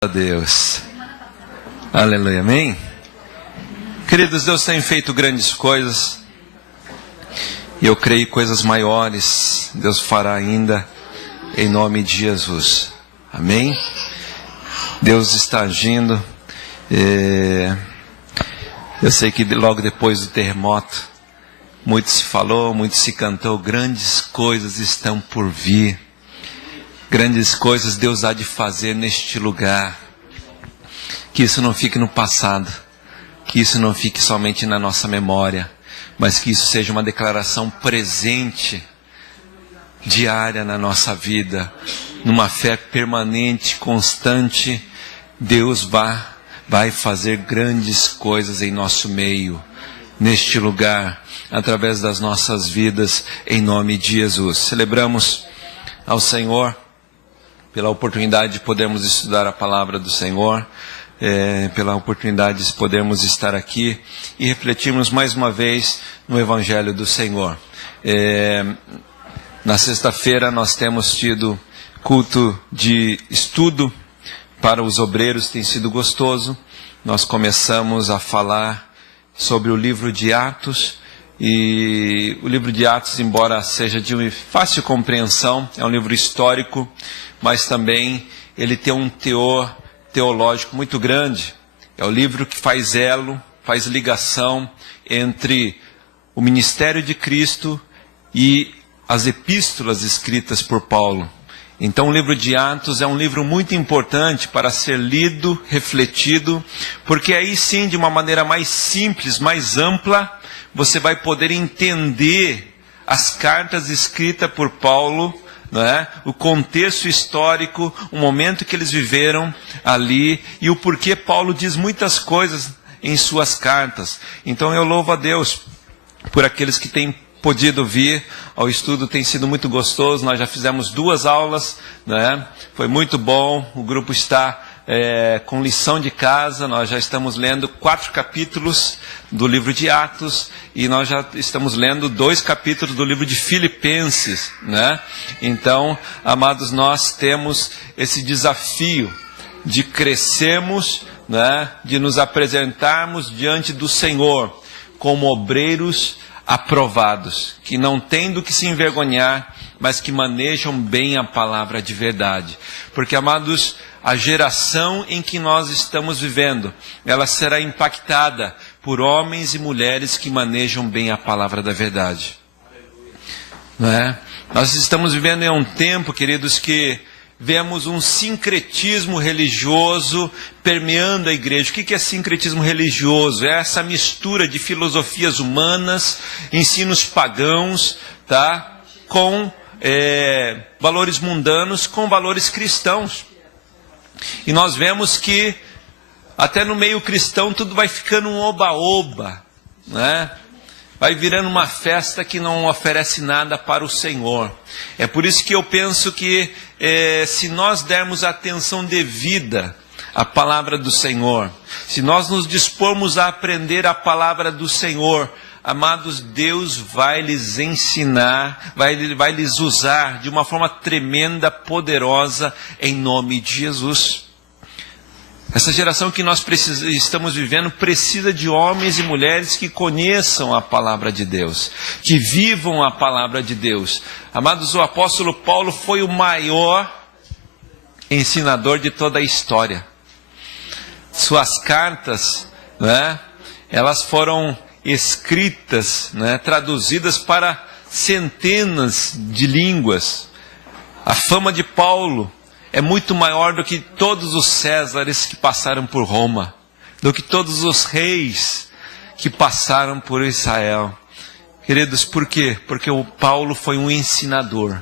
A Deus, aleluia, amém? Queridos, Deus tem feito grandes coisas, e eu creio coisas maiores, Deus fará ainda, em nome de Jesus, amém? Deus está agindo, eu sei que logo depois do terremoto, muito se falou, muito se cantou, grandes coisas estão por vir. Grandes coisas Deus há de fazer neste lugar. Que isso não fique no passado. Que isso não fique somente na nossa memória. Mas que isso seja uma declaração presente, diária na nossa vida. Numa fé permanente, constante. Deus vai fazer grandes coisas em nosso meio. Neste lugar. Através das nossas vidas. Em nome de Jesus. Celebramos ao Senhor pela oportunidade de podermos estudar a palavra do Senhor, pela oportunidade de podermos estar aqui e refletirmos mais uma vez no Evangelho do Senhor. Na sexta-feira nós temos tido culto de estudo para os obreiros, tem sido gostoso. Nós começamos a falar sobre o livro de Atos, e o livro de Atos, embora seja de fácil compreensão, é um livro histórico, mas também ele tem um teor teológico muito grande. É o livro que faz elo, faz ligação entre o ministério de Cristo e as epístolas escritas por Paulo. Então o livro de Atos é um livro muito importante para ser lido, refletido, porque aí sim, de uma maneira mais simples, mais ampla, você vai poder entender as cartas escritas por Paulo, não é? O contexto histórico, o momento que eles viveram ali e o porquê Paulo diz muitas coisas em suas cartas. Então eu louvo a Deus por aqueles que têm podido vir ao estudo, tem sido muito gostoso. Nós já fizemos 2 aulas, né? Foi muito bom. O grupo está com lição de casa. Nós já estamos lendo 4 capítulos do livro de Atos e nós já estamos lendo 2 capítulos do livro de Filipenses, né? Então, amados, nós temos esse desafio de crescermos, né? De nos apresentarmos diante do Senhor como obreiros aprovados, que não têm do que se envergonhar, mas que manejam bem a palavra de verdade. Porque, amados, a geração em que nós estamos vivendo, ela será impactada por homens e mulheres que manejam bem a palavra da verdade. Não é? Nós estamos vivendo em um tempo, queridos, que vemos um sincretismo religioso permeando a igreja. O que é sincretismo religioso? É essa mistura de filosofias humanas, ensinos pagãos, tá? Com valores mundanos, com valores cristãos. E nós vemos que até no meio cristão tudo vai ficando um oba-oba, né? Vai virando uma festa que não oferece nada para o Senhor. É por isso que eu penso que se nós dermos atenção devida à palavra do Senhor, se nós nos dispormos a aprender a palavra do Senhor, amados, Deus vai lhes ensinar, vai lhes usar de uma forma tremenda, poderosa, em nome de Jesus. Essa geração que nós estamos vivendo precisa de homens e mulheres que conheçam a palavra de Deus, que vivam a palavra de Deus. Amados, o apóstolo Paulo foi o maior ensinador de toda a história. Suas cartas, né, elas foram escritas, né, traduzidas para centenas de línguas. A fama de Paulo é muito maior do que todos os Césares que passaram por Roma, do que todos os reis que passaram por Israel. Queridos, por quê? Porque o Paulo foi um ensinador.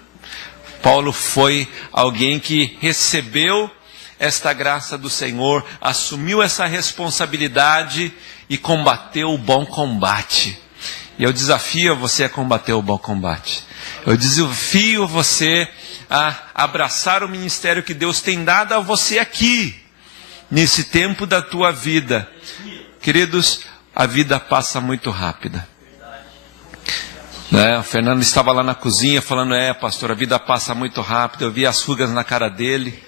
Paulo foi alguém que recebeu esta graça do Senhor, assumiu essa responsabilidade e combateu o bom combate. E eu desafio você a combater o bom combate. Eu desafio você a abraçar o ministério que Deus tem dado a você aqui, nesse tempo da tua vida. Queridos, a vida passa muito rápida. O Fernando estava lá na cozinha falando, pastor, a vida passa muito rápido. Eu vi as rugas na cara dele.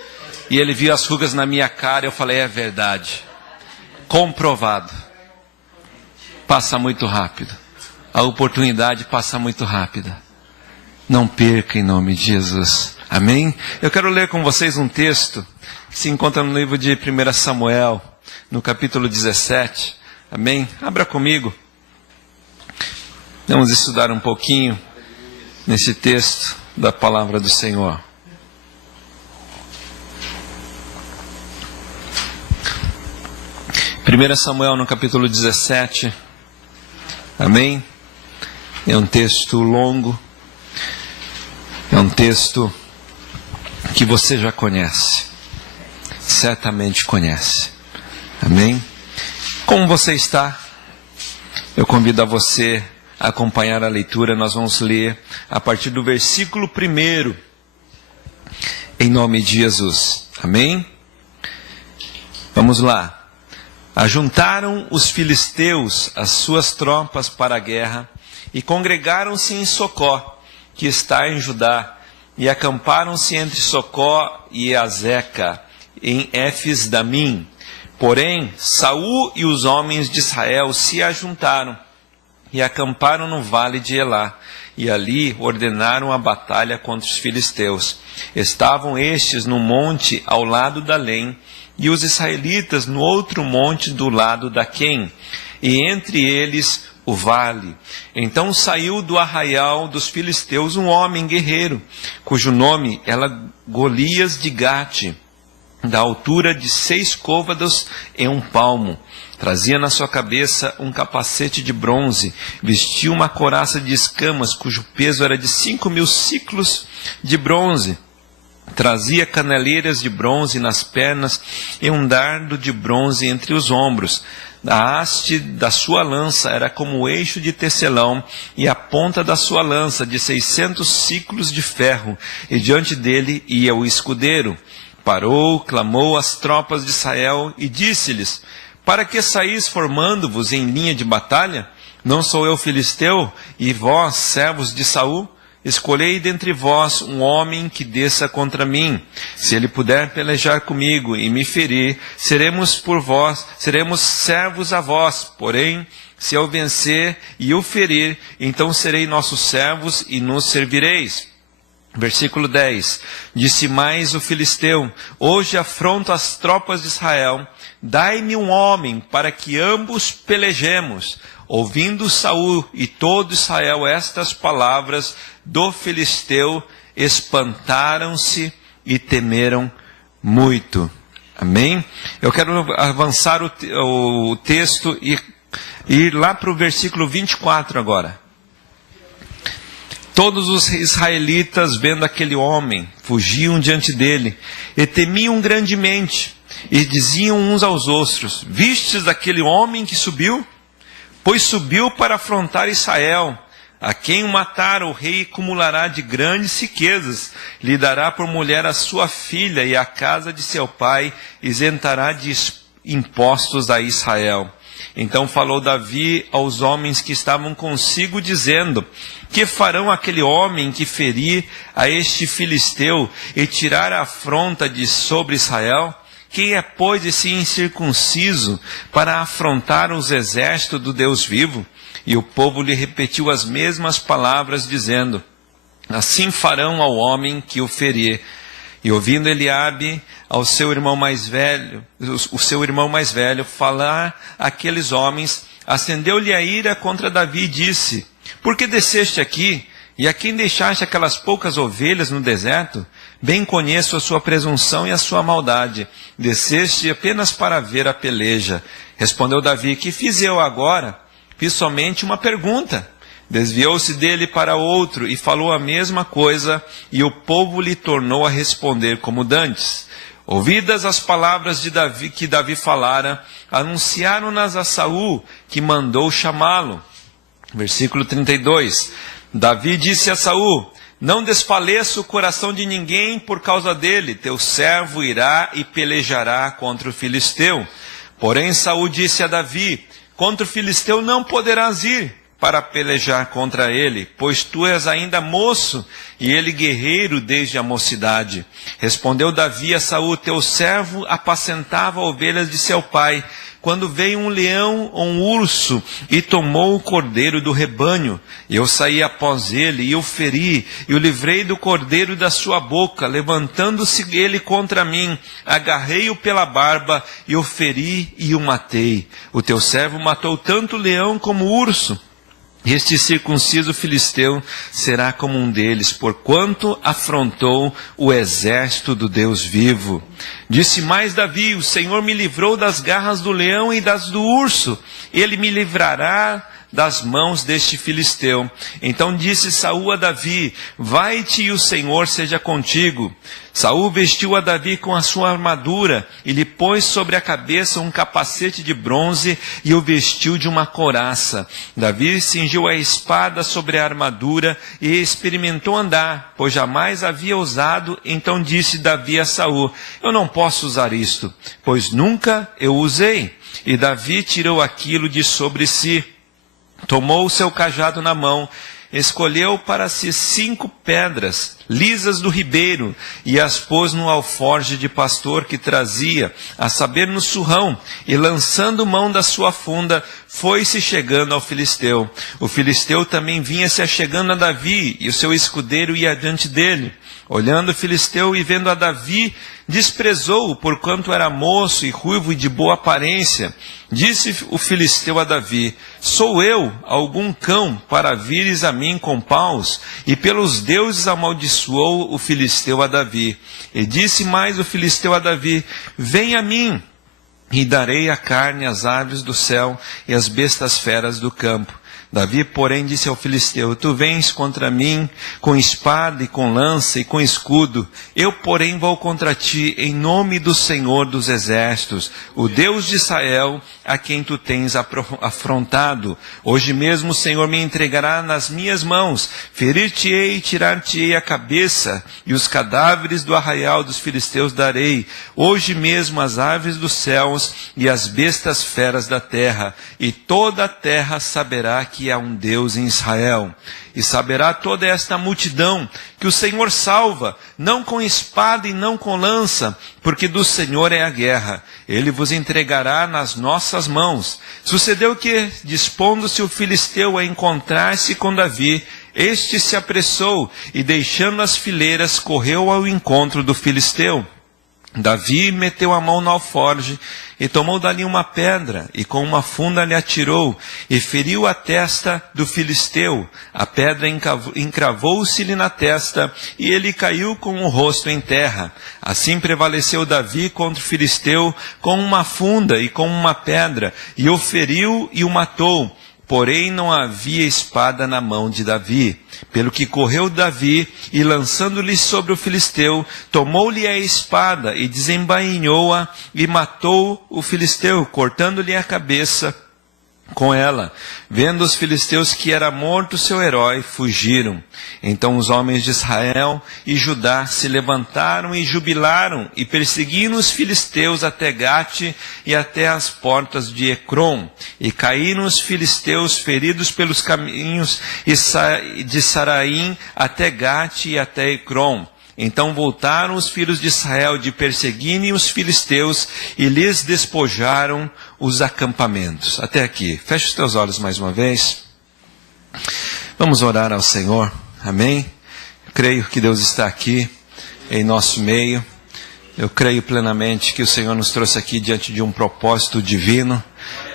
e ele viu as rugas na minha cara, eu falei, é verdade. Comprovado. Passa muito rápido. A oportunidade passa muito rápida. Não perca em nome de Jesus. Amém? Eu quero ler com vocês um texto que se encontra no livro de 1 Samuel, no capítulo 17. Amém? Abra comigo. Vamos estudar um pouquinho nesse texto da palavra do Senhor. 1 Samuel no capítulo 17. Amém? É um texto longo. É um texto que você já conhece. Certamente conhece. Amém? Como você está? Eu convido a você a acompanhar a leitura. Nós vamos ler a partir do versículo 1. Em nome de Jesus. Amém? Vamos lá. Ajuntaram os filisteus as suas tropas para a guerra e congregaram-se em Socó, que está em Judá, e acamparam-se entre Socó e Azeca, em Éfes-Damim. Porém, Saul e os homens de Israel se ajuntaram e acamparam no vale de Elá, e ali ordenaram a batalha contra os filisteus. Estavam estes no monte ao lado da Lém, e os israelitas no outro monte do lado da Quém, e entre eles o vale. Então saiu do arraial dos filisteus um homem guerreiro, cujo nome era Golias de Gate, da altura de 6 côvados e 1 palmo. Trazia na sua cabeça um capacete de bronze, vestia uma couraça de escamas, cujo peso era de 5.000 siclos de bronze. Trazia caneleiras de bronze nas pernas e um dardo de bronze entre os ombros. A haste da sua lança era como o eixo de tecelão, e a ponta da sua lança de 600 siclos de ferro, e diante dele ia o escudeiro. Parou, clamou às tropas de Israel e disse-lhes: para que saís formando-vos em linha de batalha? Não sou eu filisteu, e vós, servos de Saul? Escolhei dentre vós um homem que desça contra mim. Se ele puder pelejar comigo e me ferir, seremos servos a vós. Porém, se eu vencer e o ferir, então serei nossos servos e nos servireis. Versículo 10. Disse mais o filisteu: hoje afronto as tropas de Israel. Dai-me um homem para que ambos pelejemos. Ouvindo Saul e todo Israel estas palavras do filisteu, espantaram-se e temeram muito. Amém? Eu quero avançar o texto e ir lá para o versículo 24 agora. Todos os israelitas, vendo aquele homem, fugiam diante dele e temiam grandemente, e diziam uns aos outros: vistes aquele homem que subiu? Pois subiu para afrontar Israel. A quem o matar, o rei acumulará de grandes riquezas, lhe dará por mulher a sua filha, e a casa de seu pai isentará de impostos a Israel. Então falou Davi aos homens que estavam consigo, dizendo: que farão aquele homem que ferir a este filisteu e tirar a afronta de sobre Israel? Quem é, pois, esse incircunciso para afrontar os exércitos do Deus vivo? E o povo lhe repetiu as mesmas palavras, dizendo: assim farão ao homem que o ferir. E ouvindo Eliabe ao seu irmão mais velho, o seu irmão mais velho, falar aqueles homens, acendeu-lhe a ira contra Davi e disse: por que desceste aqui? E a quem deixaste aquelas poucas ovelhas no deserto? Bem conheço a sua presunção e a sua maldade. Desceste apenas para ver a peleja. Respondeu Davi: que fiz eu agora? Fiz somente uma pergunta. Desviou-se dele para outro e falou a mesma coisa, e o povo lhe tornou a responder como dantes. Ouvidas as palavras de Davi, que Davi falara, anunciaram-nas a Saul, que mandou chamá-lo. Versículo 32. Davi disse a Saul: não desfaleça o coração de ninguém por causa dele, teu servo irá e pelejará contra o filisteu. Porém Saul disse a Davi: contra o filisteu não poderás ir, para pelejar contra ele, pois tu és ainda moço, e ele guerreiro desde a mocidade. Respondeu Davi a Saul: teu servo apacentava ovelhas de seu pai, quando veio um leão ou um urso e tomou o cordeiro do rebanho. Eu saí após ele e o feri, e o livrei do cordeiro da sua boca. Levantando-se ele contra mim, agarrei-o pela barba e o feri e o matei. O teu servo matou tanto o leão como o urso. Este circunciso filisteu será como um deles, porquanto afrontou o exército do Deus vivo. Disse mais Davi: o Senhor me livrou das garras do leão e das do urso. Ele me livrará das mãos deste filisteu. Então disse Saul a Davi: vai-te e o Senhor seja contigo. Saul vestiu a Davi com a sua armadura e lhe pôs sobre a cabeça um capacete de bronze e o vestiu de uma couraça. Davi cingiu a espada sobre a armadura e experimentou andar, pois jamais havia usado. Então disse Davi a Saul: eu não posso usar isto, pois nunca eu usei. E Davi tirou aquilo de sobre si, tomou o seu cajado na mão, escolheu para si 5 pedras lisas do ribeiro e as pôs no alforje de pastor que trazia, a saber, no surrão, e lançando mão da sua funda, foi-se chegando ao filisteu. O filisteu também vinha se achegando a Davi, e o seu escudeiro ia adiante dele. Olhando o filisteu e vendo a Davi, desprezou-o, porquanto era moço e ruivo e de boa aparência. Disse o filisteu a Davi: sou eu algum cão para vires a mim com paus? E pelos deuses amaldiçoou o filisteu a Davi. E disse mais o filisteu a Davi: vem a mim, e darei a carne às aves do céu e às bestas feras do campo. Davi, porém, disse ao filisteu: tu vens contra mim com espada e com lança e com escudo. Eu, porém, vou contra ti em nome do Senhor dos Exércitos, o Deus de Israel, a quem tu tens afrontado. Hoje mesmo o Senhor me entregará nas minhas mãos. Ferir-te-ei e tirar-te-ei a cabeça, e os cadáveres do arraial dos filisteus darei. Hoje mesmo as aves dos céus e as bestas feras da terra. E toda a terra saberá que há um Deus em Israel. E saberá toda esta multidão que o Senhor salva, não com espada e não com lança, porque do Senhor é a guerra. Ele vos entregará nas nossas mãos. Sucedeu que, dispondo-se o filisteu a encontrar-se com Davi, este se apressou e, deixando as fileiras, correu ao encontro do filisteu. Davi meteu a mão no alforje e tomou dali uma pedra, e com uma funda lhe atirou, e feriu a testa do filisteu. A pedra encravou-se-lhe na testa, e ele caiu com o rosto em terra. Assim prevaleceu Davi contra o filisteu com uma funda e com uma pedra, e o feriu e o matou. Porém não havia espada na mão de Davi. Pelo que correu Davi, e lançando-lhe sobre o filisteu, tomou-lhe a espada, e desembainhou-a, e matou o filisteu, cortando-lhe a cabeça com ela. Vendo os filisteus que era morto seu herói, fugiram. Então os homens de Israel e Judá se levantaram e jubilaram, e perseguiram os filisteus até Gate e até as portas de Ecrom. E caíram os filisteus feridos pelos caminhos de Saraim até Gate e até Ecrom. Então voltaram os filhos de Israel de perseguirem os filisteus e lhes despojaram os acampamentos. Até aqui. Feche os teus olhos mais uma vez. Vamos orar ao Senhor. Amém? Creio que Deus está aqui em nosso meio. Eu creio plenamente que o Senhor nos trouxe aqui diante de um propósito divino,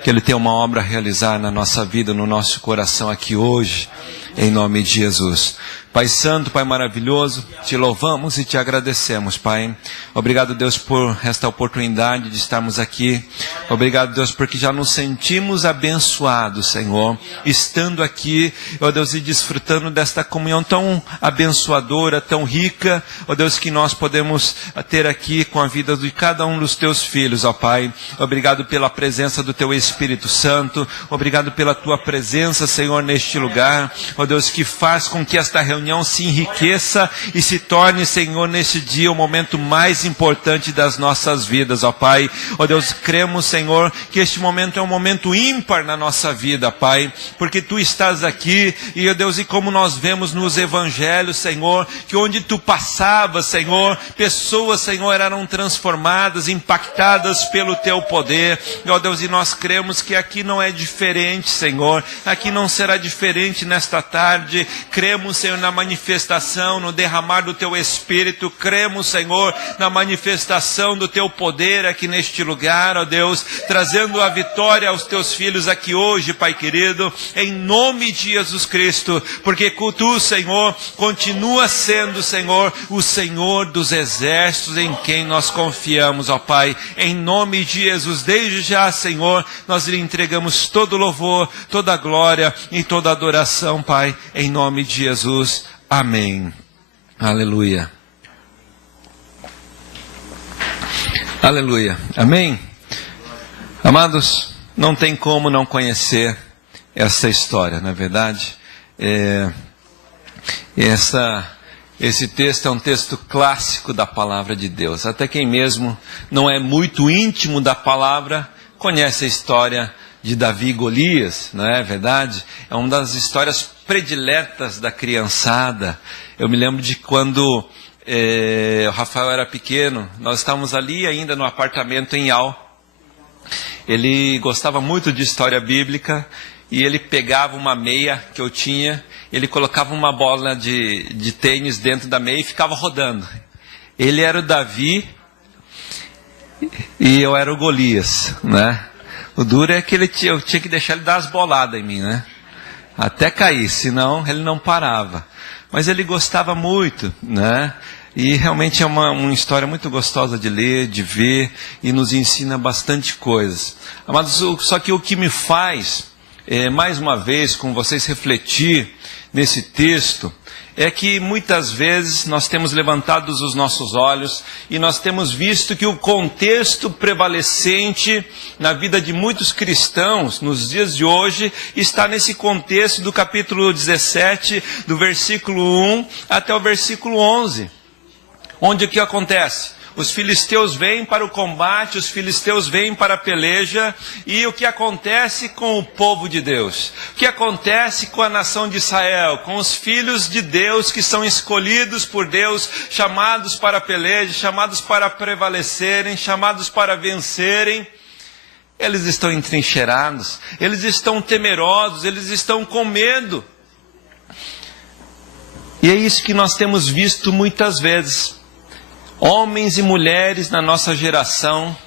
que Ele tem uma obra a realizar na nossa vida, no nosso coração aqui hoje, em nome de Jesus. Pai Santo, Pai maravilhoso, te louvamos e te agradecemos, Pai. Obrigado, Deus, por esta oportunidade de estarmos aqui. Obrigado, Deus, porque já nos sentimos abençoados, Senhor, estando aqui, ó Deus, e desfrutando desta comunhão tão abençoadora, tão rica, ó Deus, que nós podemos ter aqui com a vida de cada um dos teus filhos, ó Pai. Obrigado pela presença do teu Espírito Santo. Obrigado pela tua presença, Senhor, neste lugar, ó Deus, que faz com que esta reunião reunião se enriqueça e se torne, Senhor, neste dia o momento mais importante das nossas vidas, ó Pai. Ó Deus, cremos, Senhor, que este momento é um momento ímpar na nossa vida, Pai, porque Tu estás aqui e, ó Deus, e como nós vemos nos evangelhos, Senhor, que onde Tu passavas, Senhor, pessoas, Senhor, eram transformadas, impactadas pelo Teu poder. Ó Deus, e nós cremos que aqui não é diferente, Senhor, aqui não será diferente nesta tarde. Cremos, Senhor, na manifestação, no derramar do Teu Espírito, cremos, Senhor, na manifestação do Teu poder aqui neste lugar, ó Deus, trazendo a vitória aos Teus filhos aqui hoje, Pai querido, em nome de Jesus Cristo, porque Tu, Senhor, continua sendo, Senhor, o Senhor dos exércitos em quem nós confiamos, ó Pai, em nome de Jesus. Desde já, Senhor, nós lhe entregamos todo o louvor, toda a glória e toda a adoração, Pai, em nome de Jesus. Amém. Aleluia. Aleluia. Amém? Amados, não tem como não conhecer essa história, não é verdade? Esse texto é um texto clássico da palavra de Deus. Até quem mesmo não é muito íntimo da palavra conhece a história de Davi e Golias, não é verdade? É uma das histórias prediletas da criançada. Eu me lembro de quando o Rafael era pequeno, nós estávamos ali ainda no apartamento em Al. Ele gostava muito de história bíblica e ele pegava uma meia que eu tinha, ele colocava uma bola de tênis dentro da meia e ficava rodando. Ele era o Davi e eu era o Golias, né? O duro é que eu tinha que deixar ele dar as boladas em mim, né? Até cair, senão ele não parava. Mas ele gostava muito, né? E realmente é uma história muito gostosa de ler, de ver, e nos ensina bastante coisas. Amados, só que o que me faz, mais uma vez, com vocês refletir nesse texto, é que muitas vezes nós temos levantado os nossos olhos e nós temos visto que o contexto prevalecente na vida de muitos cristãos nos dias de hoje está nesse contexto do capítulo 17, do versículo 1 até o versículo 11. Onde o que acontece? Os filisteus vêm para o combate, os filisteus vêm para a peleja, e o que acontece com o povo de Deus? O que acontece com a nação de Israel, com os filhos de Deus que são escolhidos por Deus, chamados para a peleja, chamados para prevalecerem, chamados para vencerem? Eles estão entrincheirados, eles estão temerosos, eles estão com medo. E é isso que nós temos visto muitas vezes. Homens e mulheres na nossa geração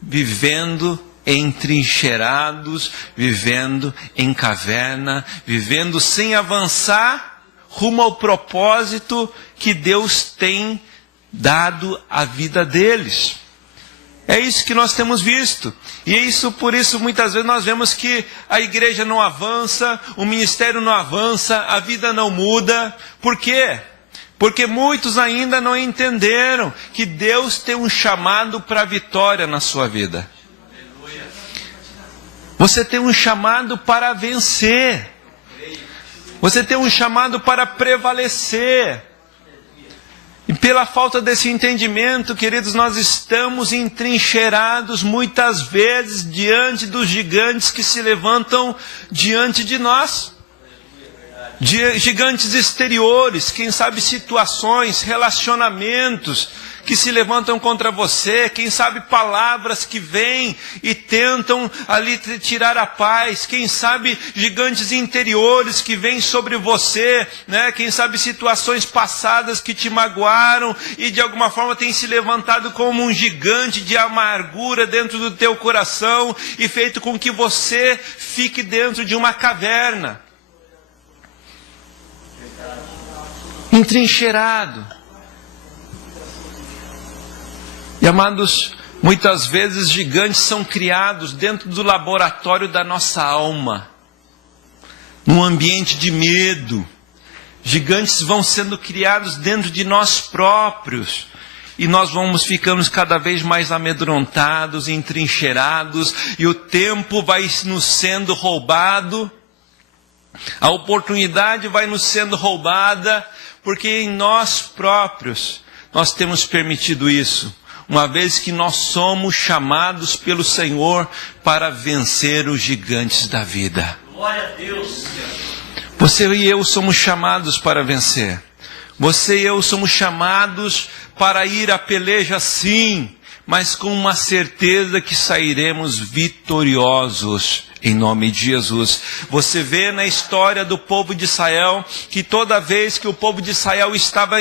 vivendo entrincheirados, vivendo em caverna, vivendo sem avançar rumo ao propósito que Deus tem dado à vida deles. É isso que nós temos visto. E por isso muitas vezes nós vemos que a igreja não avança, o ministério não avança, a vida não muda. Por quê? Porque muitos ainda não entenderam que Deus tem um chamado para a vitória na sua vida. Você tem um chamado para vencer. Você tem um chamado para prevalecer. E pela falta desse entendimento, queridos, nós estamos entrincheirados muitas vezes diante dos gigantes que se levantam diante de nós. De gigantes exteriores, quem sabe situações, relacionamentos que se levantam contra você, quem sabe palavras que vêm e tentam ali tirar a paz, quem sabe gigantes interiores que vêm sobre você, né? Quem sabe situações passadas que te magoaram e de alguma forma tem se levantado como um gigante de amargura dentro do teu coração e feito com que você fique dentro de uma caverna. Entrincheirado. E amados, muitas vezes gigantes são criados dentro do laboratório da nossa alma, num ambiente de medo. Gigantes vão sendo criados dentro de nós próprios, e nós vamos ficando cada vez mais amedrontados, entrincheirados, e o tempo vai nos sendo roubado. A oportunidade vai nos sendo roubada, porque em nós próprios nós temos permitido isso, uma vez que nós somos chamados pelo Senhor para vencer os gigantes da vida. Glória a Deus. Você e eu somos chamados para vencer. Você e eu somos chamados para ir à peleja, sim, mas com uma certeza que sairemos vitoriosos, em nome de Jesus. Você vê na história do povo de Israel, que toda vez que o povo de Israel estava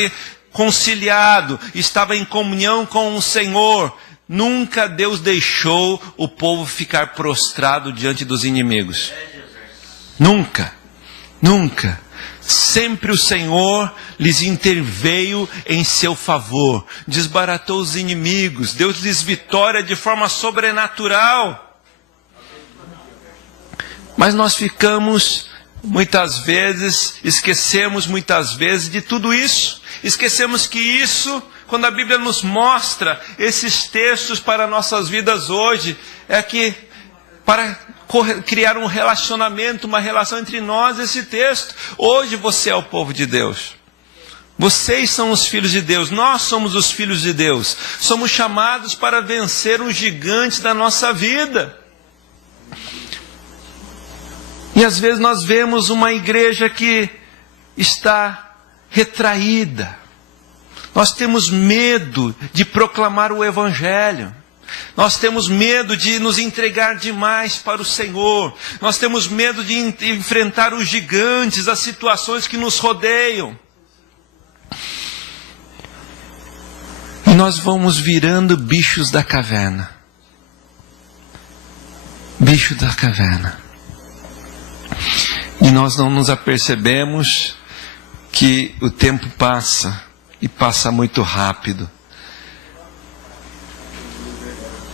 conciliado, estava em comunhão com o Senhor, nunca Deus deixou o povo ficar prostrado diante dos inimigos. Nunca, nunca. Sempre o Senhor lhes interveio em seu favor, desbaratou os inimigos, deu-lhes vitória de forma sobrenatural. Mas nós ficamos, muitas vezes, esquecemos muitas vezes de tudo isso. Esquecemos que isso, quando a Bíblia nos mostra esses textos para nossas vidas hoje, é que para criar um relacionamento, uma relação entre nós, esse texto. Hoje você é o povo de Deus. Vocês são os filhos de Deus, nós somos os filhos de Deus. Somos chamados para vencer os gigantes da nossa vida. E às vezes nós vemos uma igreja que está retraída. Nós temos medo de proclamar o Evangelho. Nós temos medo de nos entregar demais para o Senhor. Nós temos medo de enfrentar os gigantes, as situações que nos rodeiam. E nós vamos virando bichos da caverna. Bicho da caverna. E nós não nos apercebemos que o tempo passa, e passa muito rápido.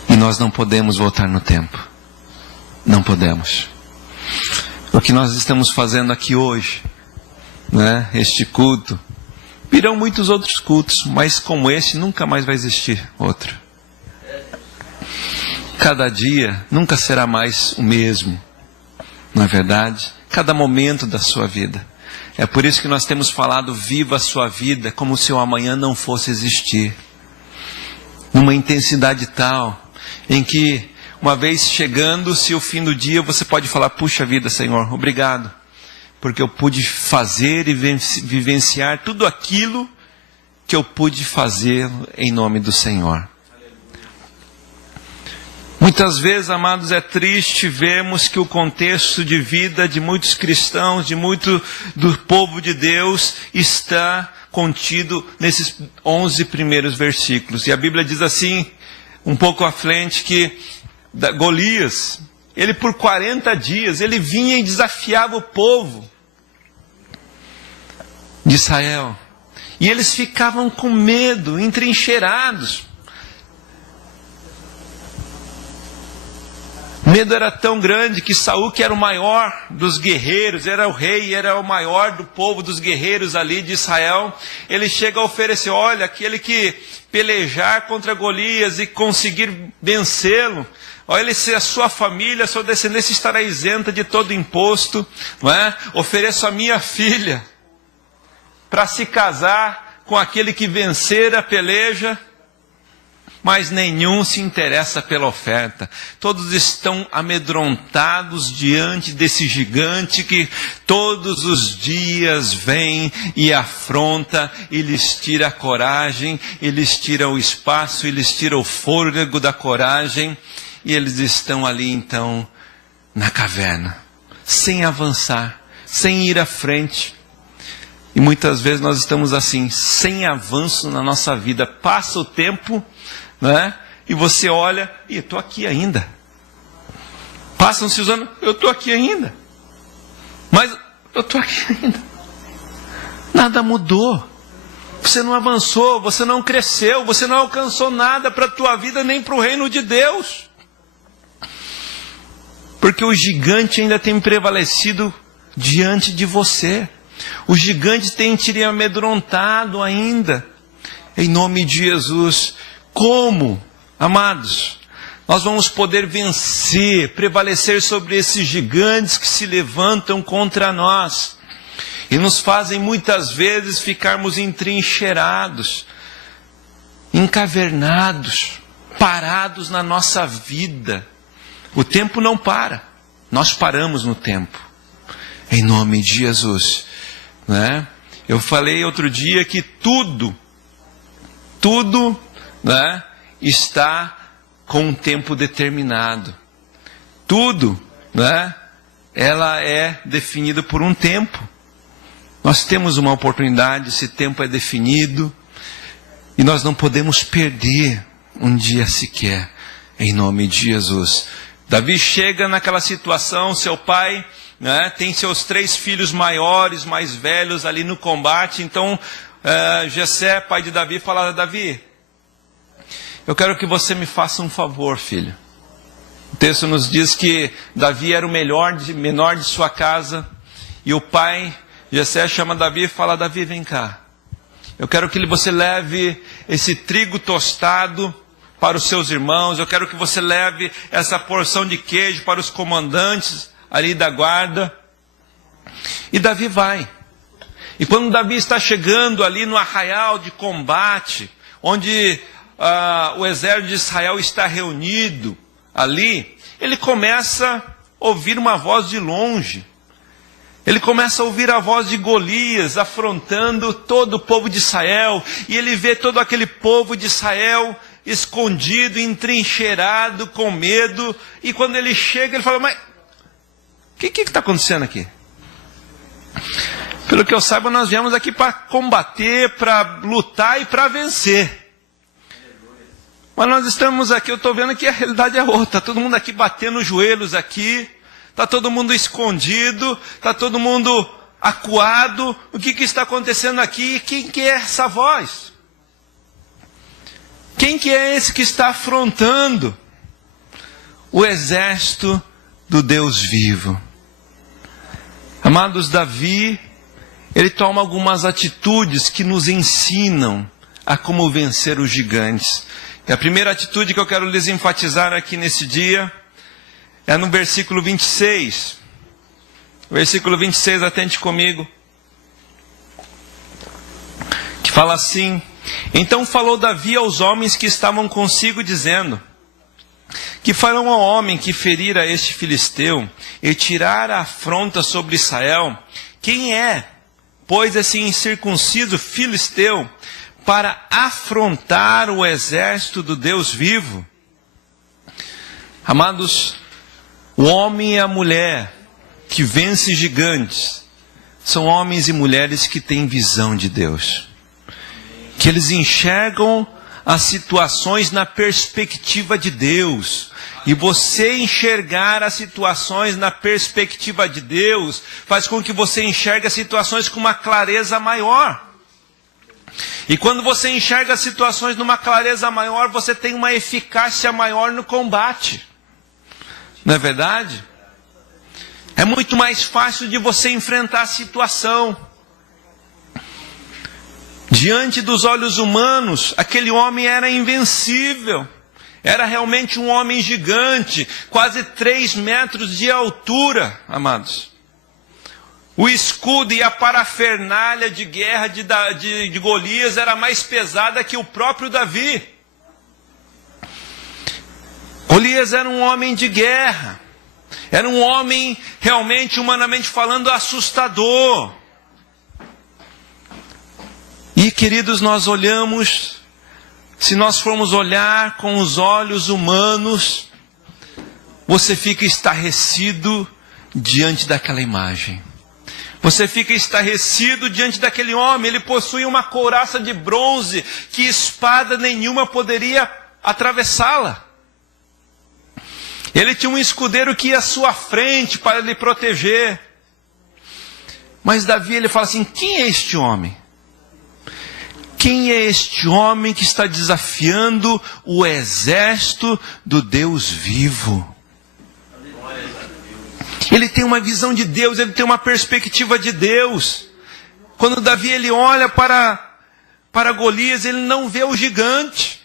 E nós não podemos voltar no tempo. Não podemos. O que nós estamos fazendo aqui hoje, né? Este culto, virão muitos outros cultos, mas como esse nunca mais vai existir outro. Cada dia nunca será mais o mesmo, não é verdade? Cada momento da sua vida. É por isso que nós temos falado, viva a sua vida como se o amanhã não fosse existir. Numa intensidade tal, em que uma vez chegando-se o fim do dia, você pode falar, puxa vida, Senhor, obrigado. Porque eu pude fazer e vivenciar tudo aquilo que eu pude fazer em nome do Senhor. Muitas vezes, amados, é triste vermos que o contexto de vida de muitos cristãos, de muito do povo de Deus, está contido nesses 11 primeiros versículos. E a Bíblia diz assim, um pouco à frente, que Golias, ele por 40 dias, ele vinha e desafiava o povo de Israel. E eles ficavam com medo, entrincheirados. O medo era tão grande que Saul, que era o maior dos guerreiros, era o rei, era o maior do povo dos guerreiros ali de Israel, ele chega a oferecer, olha, aquele que pelejar contra Golias e conseguir vencê-lo, olha, se a sua família, a sua descendência estará isenta de todo imposto, não é? Ofereço a minha filha para se casar com aquele que vencer a peleja. Mas nenhum se interessa pela oferta. Todos estão amedrontados diante desse gigante que todos os dias vem e afronta, e lhes tira a coragem, e lhes tira o espaço, e lhes tira o fôlego da coragem, e eles estão ali então na caverna, sem avançar, sem ir à frente. E muitas vezes nós estamos assim, sem avanço na nossa vida. Passa o tempo, né? E você olha, e eu estou aqui ainda. Passam-se os anos, eu estou aqui ainda. Mas eu estou aqui ainda. Nada mudou. Você não avançou, você não cresceu, você não alcançou nada para a tua vida, nem para o reino de Deus. Porque o gigante ainda tem prevalecido diante de você. O gigante tem te amedrontado ainda. Em nome de Jesus. Como, amados, nós vamos poder vencer, prevalecer sobre esses gigantes que se levantam contra nós e nos fazem muitas vezes ficarmos entrincheirados, encavernados, parados na nossa vida. O tempo não para, nós paramos no tempo, em nome de Jesus, né? Eu falei outro dia que tudo, né, está com um tempo determinado. Tudo, né, ela é definida por um tempo. Nós temos uma oportunidade, esse tempo é definido, e nós não podemos perder um dia sequer, em nome de Jesus. Davi chega naquela situação, seu pai, né, tem seus 3 filhos maiores, mais velhos ali no combate. Então Jessé, pai de Davi, fala: Davi, eu quero que você me faça um favor, filho. O texto nos diz que Davi era o menor de sua casa, e o pai, Jessé, chama Davi e fala: Davi, vem cá. Eu quero que você leve esse trigo tostado para os seus irmãos. Eu quero que você leve essa porção de queijo para os comandantes ali da guarda. E Davi vai. E quando Davi está chegando ali no arraial de combate, onde o exército de Israel está reunido ali, ele começa a ouvir uma voz de longe. Ele começa a ouvir a voz de Golias afrontando todo o povo de Israel. E ele vê todo aquele povo de Israel escondido, entrincheirado, com medo. E quando ele chega, ele fala: mas o que está acontecendo aqui? Pelo que eu saiba, nós viemos aqui para combater, para lutar e para vencer. Mas nós estamos aqui, eu estou vendo que a realidade é outra. Está todo mundo aqui batendo os joelhos aqui. Está todo mundo escondido. Está todo mundo acuado. O que está acontecendo aqui? Quem que é essa voz? Quem que é esse que está afrontando o exército do Deus vivo? Amados, Davi, ele toma algumas atitudes que nos ensinam a como vencer os gigantes. E a primeira atitude que eu quero lhes enfatizar aqui nesse dia é no versículo 26. Versículo 26, atente comigo. Que fala assim: então falou Davi aos homens que estavam consigo, dizendo: que farão ao homem que ferir a este filisteu e tirar a afronta sobre Israel? Quem é, pois, esse incircunciso filisteu para afrontar o exército do Deus vivo? Amados, o homem e a mulher que vence gigantes são homens e mulheres que têm visão de Deus, que eles enxergam as situações na perspectiva de Deus. E você enxergar as situações na perspectiva de Deus faz com que você enxergue as situações com uma clareza maior. E quando você enxerga as situações numa clareza maior, você tem uma eficácia maior no combate. Não é verdade? É muito mais fácil de você enfrentar a situação. Diante dos olhos humanos, aquele homem era invencível. Era realmente um homem gigante, quase 3 metros de altura, amados. O escudo e a parafernália de guerra de Golias era mais pesada que o próprio Davi. Golias era um homem de guerra. Era um homem, realmente, humanamente falando, assustador. E, queridos, nós olhamos, se nós formos olhar com os olhos humanos, você fica estarrecido diante daquela imagem. Você fica estarrecido diante daquele homem. Ele possui uma couraça de bronze que espada nenhuma poderia atravessá-la. Ele tinha um escudeiro que ia à sua frente para lhe proteger. Mas Davi, ele fala assim: quem é este homem? Quem é este homem que está desafiando o exército do Deus vivo? Ele tem uma visão de Deus, ele tem uma perspectiva de Deus. Quando Davi ele olha para Golias, ele não vê o gigante.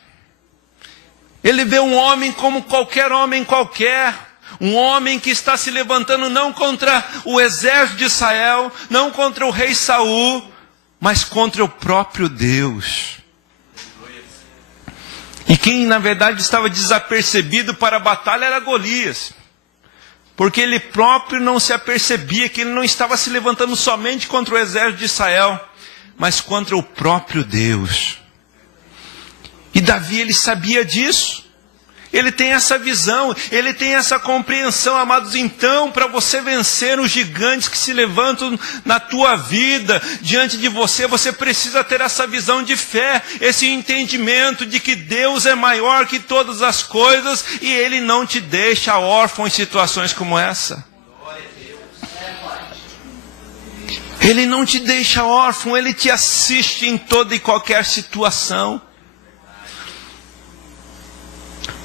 Ele vê um homem como qualquer homem qualquer. Um homem que está se levantando não contra o exército de Israel, não contra o rei Saul, mas contra o próprio Deus. E quem na verdade estava desapercebido para a batalha era Golias. Porque ele próprio não se apercebia que ele não estava se levantando somente contra o exército de Israel, mas contra o próprio Deus. E Davi, ele sabia disso. Ele tem essa visão, ele tem essa compreensão, amados. Então, para você vencer os gigantes que se levantam na tua vida, diante de você, você precisa ter essa visão de fé, esse entendimento de que Deus é maior que todas as coisas e Ele não te deixa órfão em situações como essa. Ele não te deixa órfão, Ele te assiste em toda e qualquer situação.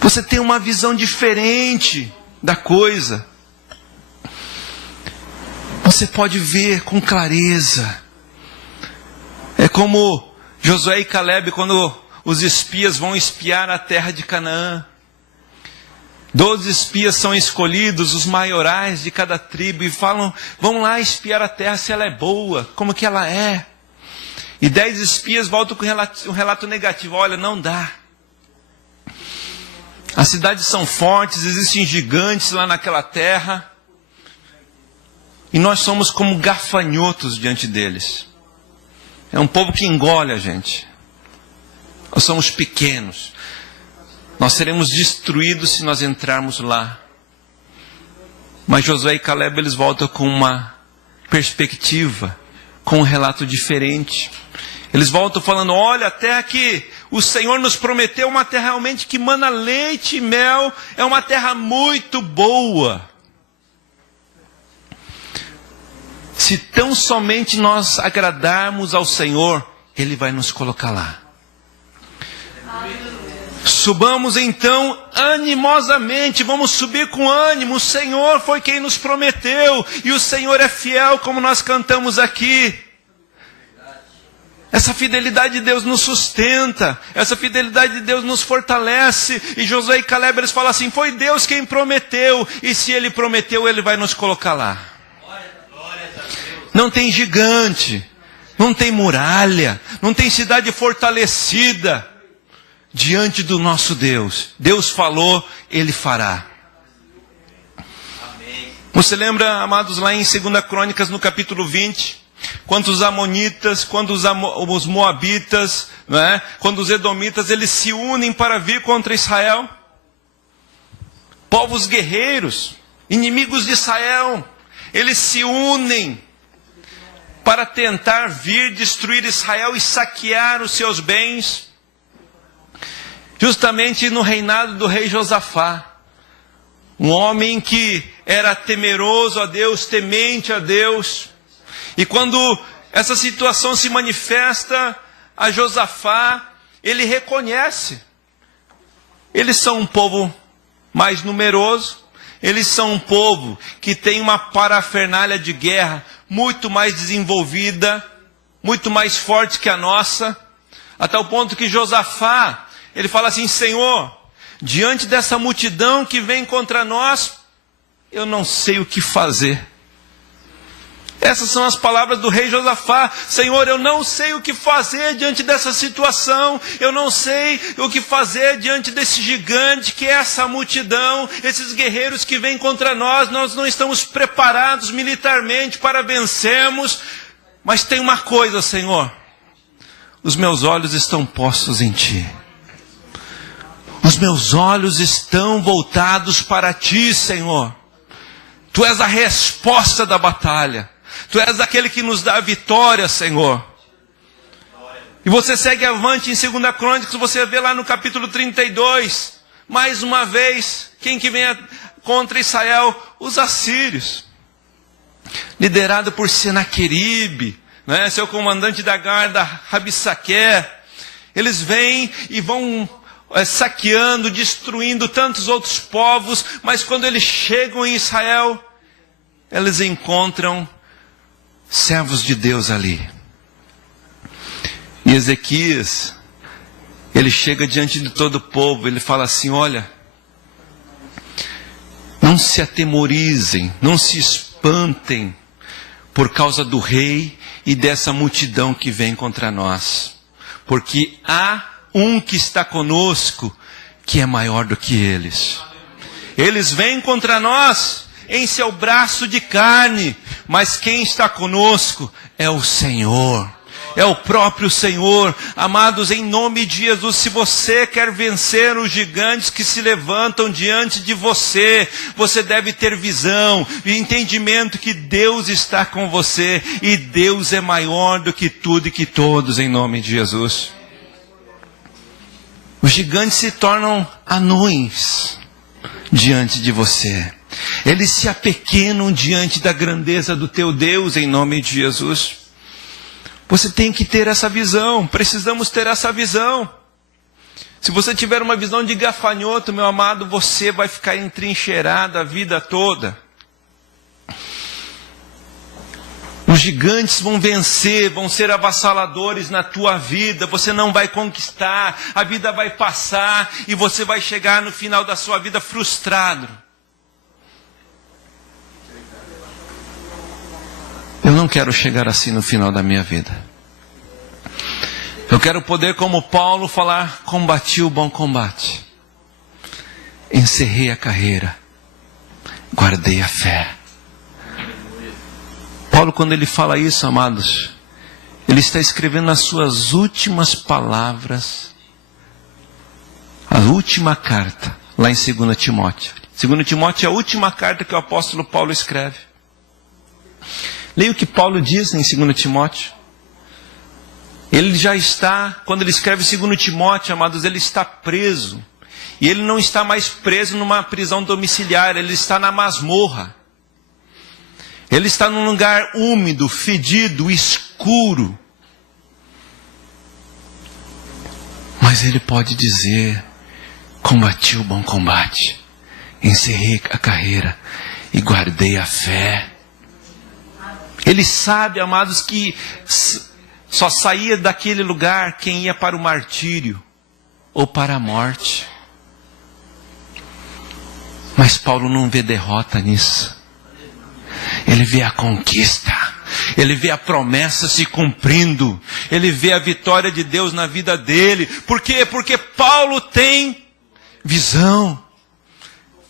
Você tem uma visão diferente da coisa. Você pode ver com clareza. É como Josué e Caleb, quando os espias vão espiar a terra de Canaã. 12 espias são escolhidos, os maiorais de cada tribo, e falam, vão lá espiar a terra se ela é boa, como que ela é. E 10 espias voltam com um relato negativo, olha, não dá. As cidades são fortes, existem gigantes lá naquela terra. E nós somos como gafanhotos diante deles. É um povo que engole a gente. Nós somos pequenos. Nós seremos destruídos se nós entrarmos lá. Mas Josué e Caleb, eles voltam com uma perspectiva, com um relato diferente. Eles voltam falando, olha, a terra que o Senhor nos prometeu, uma terra realmente que mana leite e mel, é uma terra muito boa. Se tão somente nós agradarmos ao Senhor, Ele vai nos colocar lá. Subamos então animosamente, vamos subir com ânimo, o Senhor foi quem nos prometeu, e o Senhor é fiel, como nós cantamos aqui. Essa fidelidade de Deus nos sustenta, essa fidelidade de Deus nos fortalece. E Josué e Caleb, eles falam assim, foi Deus quem prometeu, e se Ele prometeu, Ele vai nos colocar lá. Não tem gigante, não tem muralha, não tem cidade fortalecida diante do nosso Deus. Deus falou, Ele fará. Você lembra, amados, lá em 2 Crônicas, no capítulo 20... quando os amonitas, quando os moabitas, né, quando os edomitas, eles se unem para vir contra Israel. Povos guerreiros, inimigos de Israel, eles se unem para tentar vir destruir Israel e saquear os seus bens. Justamente no reinado do rei Josafá. Um homem que era temeroso a Deus, temente a Deus. E quando essa situação se manifesta a Josafá, ele reconhece. Eles são um povo mais numeroso, eles são um povo que tem uma parafernália de guerra muito mais desenvolvida, muito mais forte que a nossa, a tal ponto que Josafá, ele fala assim, Senhor, diante dessa multidão que vem contra nós, eu não sei o que fazer. Essas são as palavras do rei Josafá. Senhor, eu não sei o que fazer diante dessa situação. Eu não sei o que fazer diante desse gigante que é essa multidão. Esses guerreiros que vêm contra nós. Nós não estamos preparados militarmente para vencermos. Mas tem uma coisa, Senhor. Os meus olhos estão postos em Ti. Os meus olhos estão voltados para Ti, Senhor. Tu és a resposta da batalha. Tu és aquele que nos dá a vitória, Senhor. E você segue avante em 2 Crônicas, você vê lá no capítulo 32. Mais uma vez, quem que vem contra Israel? Os assírios. Liderado por Senaqueribe, né? Seu comandante da guarda, Rabissaque. Eles vêm e vão saqueando, destruindo tantos outros povos. Mas quando eles chegam em Israel, eles encontram servos de Deus ali. E Ezequias, Ele chega diante de todo o povo, ele fala assim: olha, não se atemorizem, não se espantem por causa do rei e dessa multidão que vem contra nós. Porque há um que está conosco, que é maior do que eles. Eles vêm contra nós em seu braço de carne, mas quem está conosco é o Senhor. É o próprio Senhor. Amados, em nome de Jesus, se você quer vencer os gigantes que se levantam diante de você, você deve ter visão e entendimento que Deus está com você, e Deus é maior do que tudo e que todos, em nome de Jesus. Os gigantes se tornam anões diante de você. Eles se apequenam diante da grandeza do teu Deus, em nome de Jesus. Você tem que ter essa visão, precisamos ter essa visão. Se você tiver uma visão de gafanhoto, meu amado, você vai ficar entrincheirado a vida toda. Os gigantes vão vencer, vão ser avassaladores na tua vida, você não vai conquistar, a vida vai passar e você vai chegar no final da sua vida frustrado. Eu não quero chegar assim no final da minha vida. Eu quero poder, como Paulo, falar: combati o bom combate, encerrei a carreira, guardei a fé. Paulo, quando ele fala isso, amados, ele está escrevendo as suas últimas palavras, a última carta, lá em 2 Timóteo. 2 Timóteo é a última carta que o apóstolo Paulo escreve. Leia o que Paulo diz em 2 Timóteo. Ele já está, quando ele escreve 2 Timóteo, amados, ele está preso. E ele não está mais preso numa prisão domiciliar, ele está na masmorra. Ele está num lugar úmido, fedido, escuro. Mas ele pode dizer: combati o bom combate, encerrei a carreira e guardei a fé. Ele sabe, amados, que só saía daquele lugar quem ia para o martírio ou para a morte. Mas Paulo não vê derrota nisso. Ele vê a conquista. Ele vê a promessa se cumprindo. Ele vê a vitória de Deus na vida dele. Por quê? Porque Paulo tem visão.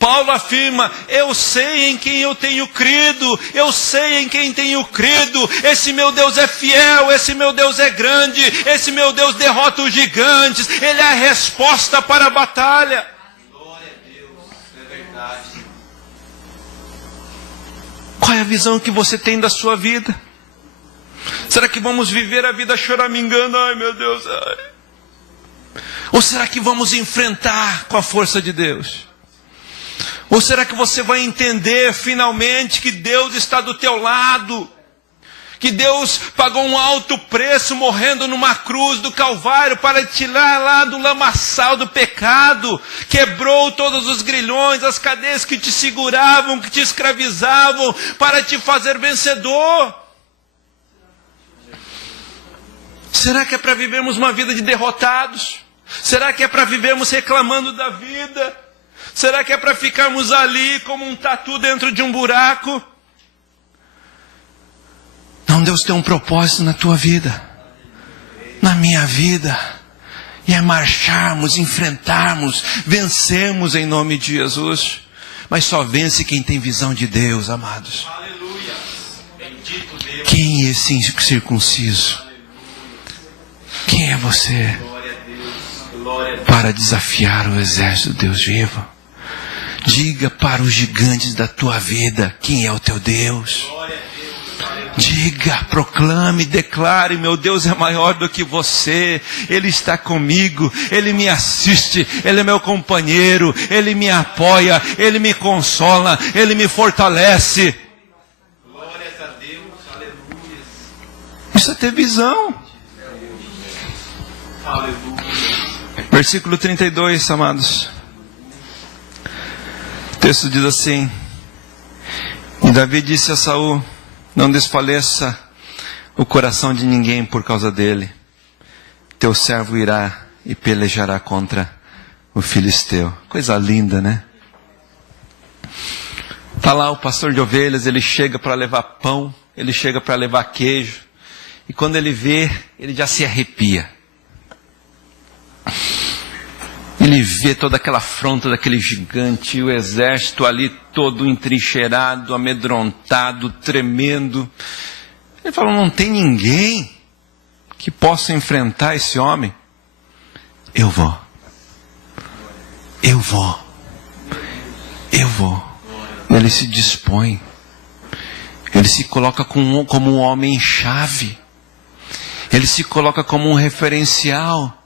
Paulo afirma: eu sei em quem eu tenho crido, eu sei em quem tenho crido, esse meu Deus é fiel, esse meu Deus é grande, esse meu Deus derrota os gigantes, Ele é a resposta para a batalha. Glória a Deus, é verdade. Qual é a visão que você tem da sua vida? Será que vamos viver a vida choramingando? Ai meu Deus, ai. Ou será que vamos enfrentar com a força de Deus? Ou será que você vai entender finalmente que Deus está do teu lado? Que Deus pagou um alto preço morrendo numa cruz do Calvário para te tirar lá do lamaçal do pecado. Quebrou todos os grilhões, as cadeias que te seguravam, que te escravizavam, para te fazer vencedor. Será que é para vivermos uma vida de derrotados? Será que é para vivermos reclamando da vida? Será que é para ficarmos ali como um tatu dentro de um buraco? Não, Deus tem um propósito na tua vida, na minha vida. E é marcharmos, enfrentarmos, vencermos em nome de Jesus. Mas só vence quem tem visão de Deus, amados. Aleluia. Bendito Deus. Quem é esse circunciso? Quem é você para desafiar o exército de Deus vivo? Diga para os gigantes da tua vida quem é o teu Deus. Diga, proclame, declare: meu Deus é maior do que você, Ele está comigo, Ele me assiste, Ele é meu companheiro, Ele me apoia, Ele me consola, Ele me fortalece. Glórias a Deus, aleluia. Isso é ter visão. Aleluia. Versículo 32, amados. O texto diz assim: e Davi disse a Saul: não desfaleça o coração de ninguém por causa dele. Teu servo irá e pelejará contra o filisteu. Coisa linda, né? Está lá o pastor de ovelhas, ele chega para levar pão, ele chega para levar queijo. E quando ele vê, ele já se arrepia. Ele vê toda aquela afronta daquele gigante, e o exército ali todo entrincheirado, amedrontado, tremendo. Ele fala, não tem ninguém que possa enfrentar esse homem. Eu vou. Eu vou. Eu vou. Ele se dispõe. Ele se coloca como um homem-chave. Ele se coloca como um referencial.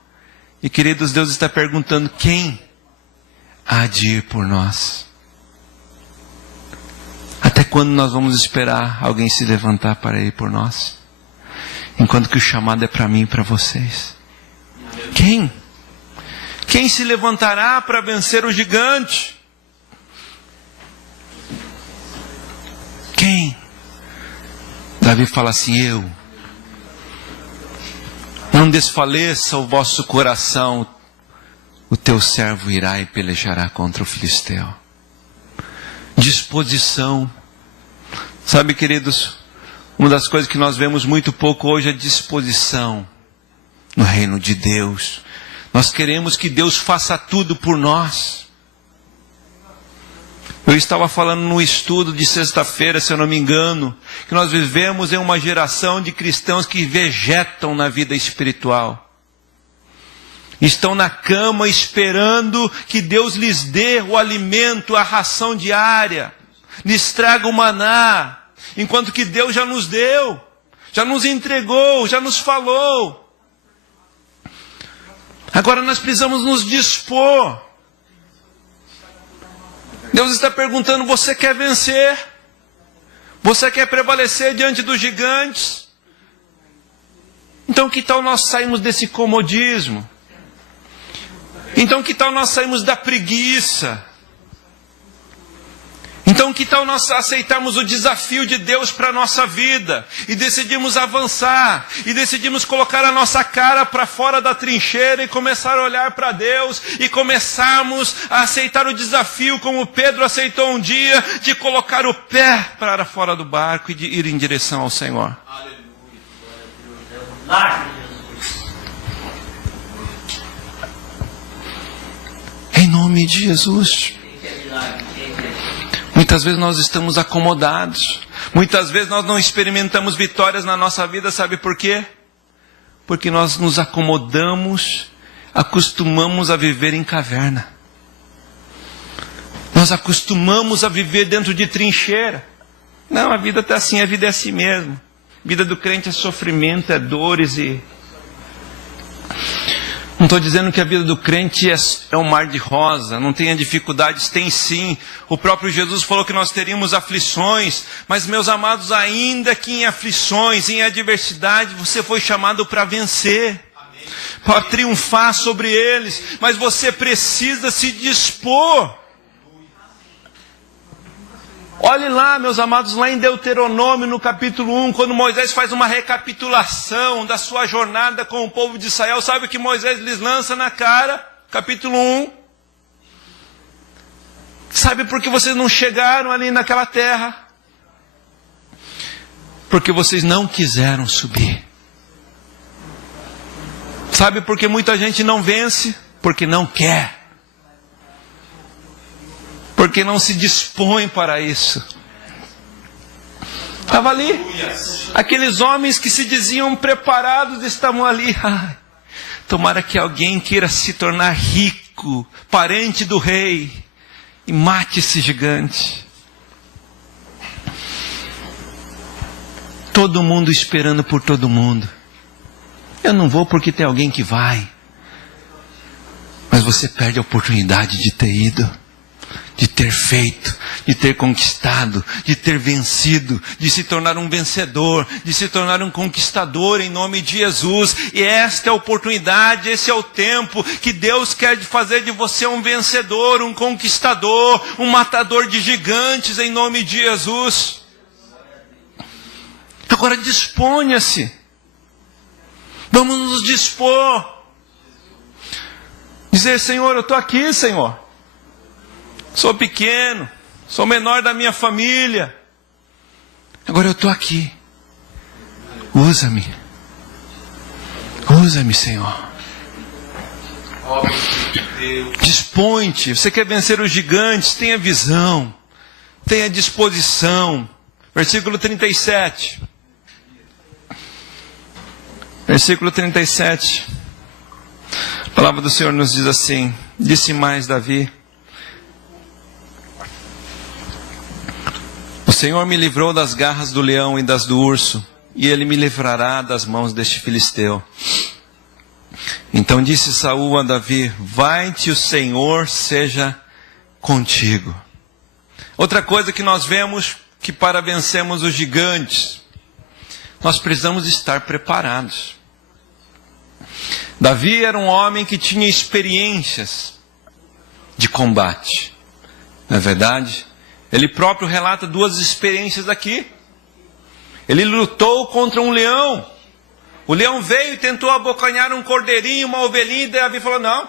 E queridos, Deus está perguntando, quem há de ir por nós? Até quando nós vamos esperar alguém se levantar para ir por nós? Enquanto que o chamado é para mim e para vocês. Quem? Quem se levantará para vencer o gigante? Quem? Davi fala assim, eu. Não desfaleça o vosso coração, o teu servo irá e pelejará contra o filisteu. Disposição. Sabe, queridos, uma das coisas que nós vemos muito pouco hoje é disposição no reino de Deus. Nós queremos que Deus faça tudo por nós. Eu estava falando no estudo de sexta-feira, se eu não me engano, que nós vivemos em uma geração de cristãos que vegetam na vida espiritual. Estão na cama esperando que Deus lhes dê o alimento, a ração diária, lhes traga o maná, enquanto que Deus já nos deu, já nos entregou, já nos falou. Agora nós precisamos nos dispor. Deus está perguntando, você quer vencer? Você quer prevalecer diante dos gigantes? Então que tal nós sairmos desse comodismo? Então que tal nós sairmos da preguiça? Então que tal nós aceitarmos o desafio de Deus para a nossa vida? E decidimos avançar. E decidimos colocar a nossa cara para fora da trincheira e começar a olhar para Deus. E começarmos a aceitar o desafio como Pedro aceitou um dia. De colocar o pé para fora do barco e de ir em direção ao Senhor. Em nome de Jesus. Muitas vezes nós estamos acomodados. Muitas vezes nós não experimentamos vitórias na nossa vida. Sabe por quê? Porque nós nos acomodamos, acostumamos a viver em caverna. Nós acostumamos a viver dentro de trincheira. Não, a vida está assim, a vida é assim mesmo. A vida do crente é sofrimento, é dores e... Não estou dizendo que a vida do crente é um mar de rosa, não tenha dificuldades, tem sim. O próprio Jesus falou que nós teríamos aflições, mas meus amados, ainda que em aflições, em adversidade, você foi chamado para vencer, para triunfar sobre eles, mas você precisa se dispor. Olhe lá, meus amados, lá em Deuteronômio, no capítulo 1, quando Moisés faz uma recapitulação da sua jornada com o povo de Israel, sabe o que Moisés lhes lança na cara? Capítulo 1. Sabe por que vocês não chegaram ali naquela terra? Porque vocês não quiseram subir. Sabe por que muita gente não vence? Porque não quer. Porque não se dispõe para isso. Estava ali. Aqueles homens que se diziam preparados estavam ali. Ai, tomara que alguém queira se tornar rico, parente do rei, e mate esse gigante. Todo mundo esperando por todo mundo. Eu não vou porque tem alguém que vai. Mas você perde a oportunidade de ter ido, de ter feito, de ter conquistado, de ter vencido, de se tornar um vencedor, de se tornar um conquistador em nome de Jesus. E esta é a oportunidade, esse é o tempo que Deus quer fazer de você um vencedor, um conquistador, um matador de gigantes em nome de Jesus. Agora disponha-se. Vamos nos dispor. Dizer: Senhor, eu estou aqui, Senhor. Sou pequeno, sou menor da minha família. Agora eu estou aqui. Usa-me. Usa-me, Senhor. Dispõe-te. Você quer vencer os gigantes? Tenha visão. Tenha disposição. Versículo 37. Versículo 37. A palavra do Senhor nos diz assim: disse mais Davi: o Senhor me livrou das garras do leão e das do urso, e Ele me livrará das mãos deste filisteu. Então disse Saul a Davi: vai-te, o Senhor seja contigo. Outra coisa que nós vemos, que para vencermos os gigantes, nós precisamos estar preparados. Davi era um homem que tinha experiências de combate. Não é verdade? Ele próprio relata 2 experiências aqui. Ele lutou contra um leão. O leão veio e tentou abocanhar um cordeirinho, uma ovelhinha, e Davi falou: não,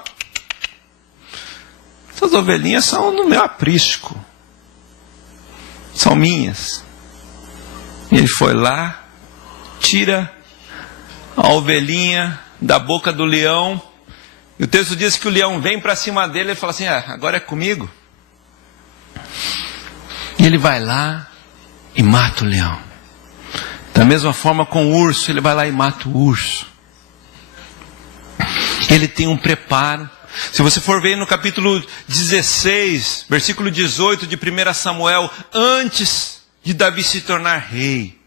essas ovelhinhas são no meu aprisco, são minhas. E ele foi lá, tira a ovelhinha da boca do leão, e o texto diz que o leão vem para cima dele e fala assim: agora é comigo. E ele vai lá e mata o leão. Da mesma forma com o urso, ele vai lá e mata o urso. Ele tem um preparo. Se você for ver no capítulo 16, versículo 18 de 1 Samuel, antes de Davi se tornar rei,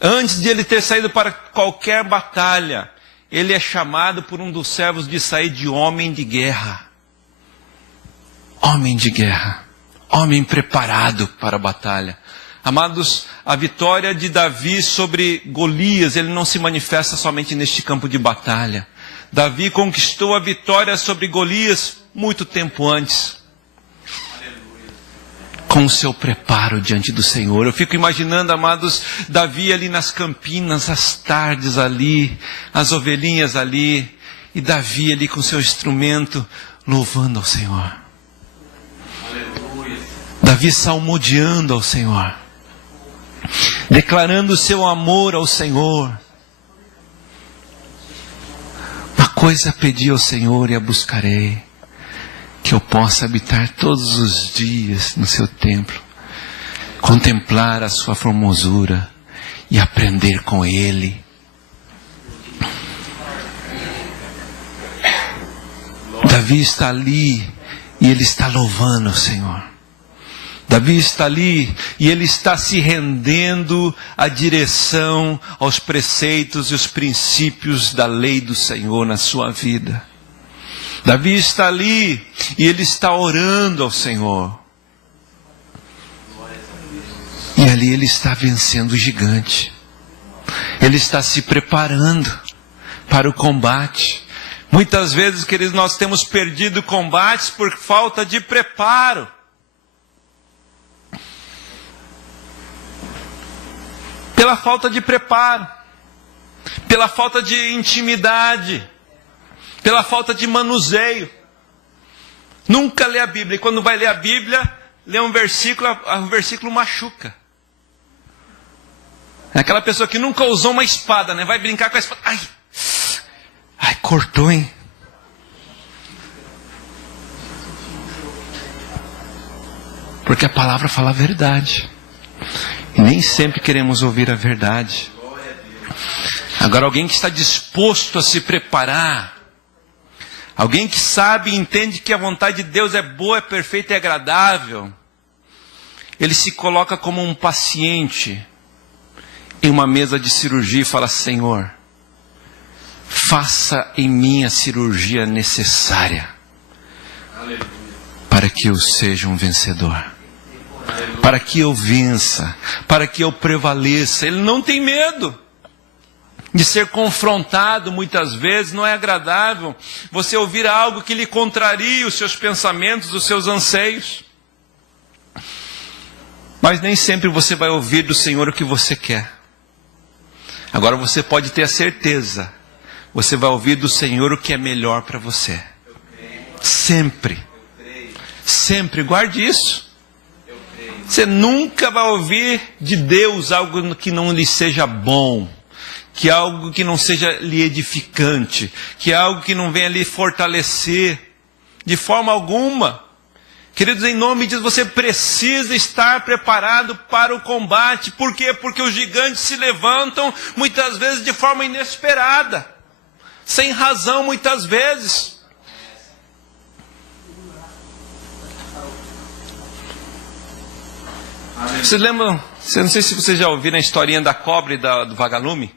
antes de ele ter saído para qualquer batalha, ele é chamado por um dos servos de sair de homem de guerra. Homem de guerra. Homem preparado para a batalha. Amados, a vitória de Davi sobre Golias, ele não se manifesta somente neste campo de batalha. Davi conquistou a vitória sobre Golias muito tempo antes, com o seu preparo diante do Senhor. Eu fico imaginando, amados, Davi ali nas campinas, as tardes ali, as ovelhinhas ali, e Davi ali com seu instrumento, louvando ao Senhor. Davi salmodiando ao Senhor, declarando o seu amor ao Senhor. Uma coisa pedi ao Senhor e a buscarei, que eu possa habitar todos os dias no seu templo, contemplar a sua formosura e aprender com Ele. Davi está ali e ele está louvando o Senhor. Davi está ali e ele está se rendendo à direção, aos preceitos e os princípios da lei do Senhor na sua vida. Davi está ali e ele está orando ao Senhor. E ali ele está vencendo o gigante. Ele está se preparando para o combate. Muitas vezes, queridos, nós temos perdido combates por falta de preparo. Pela falta de preparo, pela falta de intimidade, pela falta de manuseio. Nunca lê a Bíblia, e quando vai ler a Bíblia, lê um versículo, o versículo machuca. É aquela pessoa que nunca usou uma espada, né? Vai brincar com a espada. Ai, cortou, hein? Porque a palavra fala a verdade. E nem sempre queremos ouvir a verdade. Agora, alguém que está disposto a se preparar, alguém que sabe e entende que a vontade de Deus é boa, é perfeita e agradável, ele se coloca como um paciente em uma mesa de cirurgia e fala: Senhor, faça em mim a cirurgia necessária para que eu seja um vencedor, para que eu vença, para que eu prevaleça. Ele não tem medo de ser confrontado. Muitas vezes não é agradável você ouvir algo que lhe contraria os seus pensamentos, os seus anseios. Mas nem sempre você vai ouvir do Senhor o que você quer. Agora você pode ter a certeza, você vai ouvir do Senhor o que é melhor para você. Sempre. Sempre, guarde isso. Você nunca vai ouvir de Deus algo que não lhe seja bom, que algo que não seja lhe edificante, que algo que não venha lhe fortalecer, de forma alguma. Queridos, em nome de Deus, você precisa estar preparado para o combate. Por quê? Porque os gigantes se levantam muitas vezes de forma inesperada, sem razão muitas vezes. Vocês lembram, não sei se vocês já ouviram a historinha da cobra e do vagalume.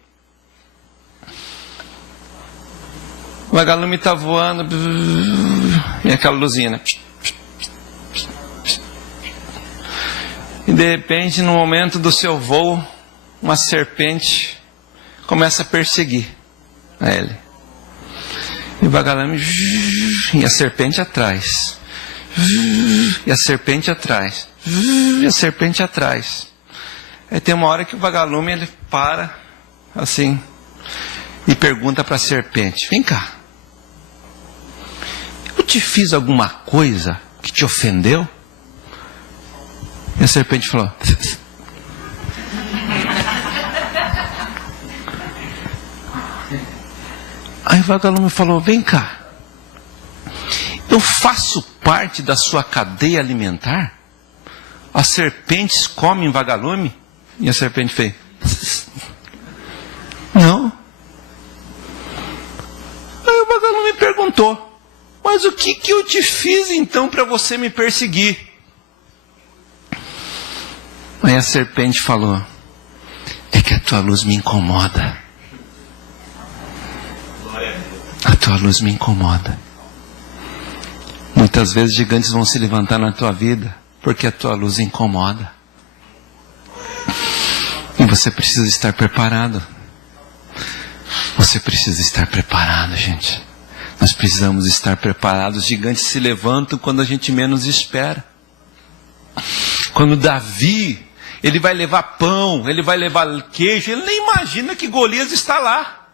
O vagalume está voando, e aquela luzinha, né? E de repente, no momento do seu voo, uma serpente começa a perseguir a ele. E o vagalume, e a serpente atrás. E a serpente atrás. E a serpente atrás. Aí tem uma hora que o vagalume ele para assim e pergunta para a serpente: vem cá, eu te fiz alguma coisa que te ofendeu? E a serpente falou: aí o vagalume falou: vem cá, eu faço parte da sua cadeia alimentar? As serpentes comem vagalume? E a serpente fez: não. Aí o vagalume perguntou: mas o que eu te fiz então para você me perseguir? Aí a serpente falou: é que a tua luz me incomoda. A tua luz me incomoda. Muitas vezes gigantes vão se levantar na tua vida porque a tua luz incomoda. E você precisa estar preparado. Você precisa estar preparado, gente. Nós precisamos estar preparados. Os gigantes se levantam quando a gente menos espera. Quando Davi, ele vai levar pão, ele vai levar queijo, ele nem imagina que Golias está lá.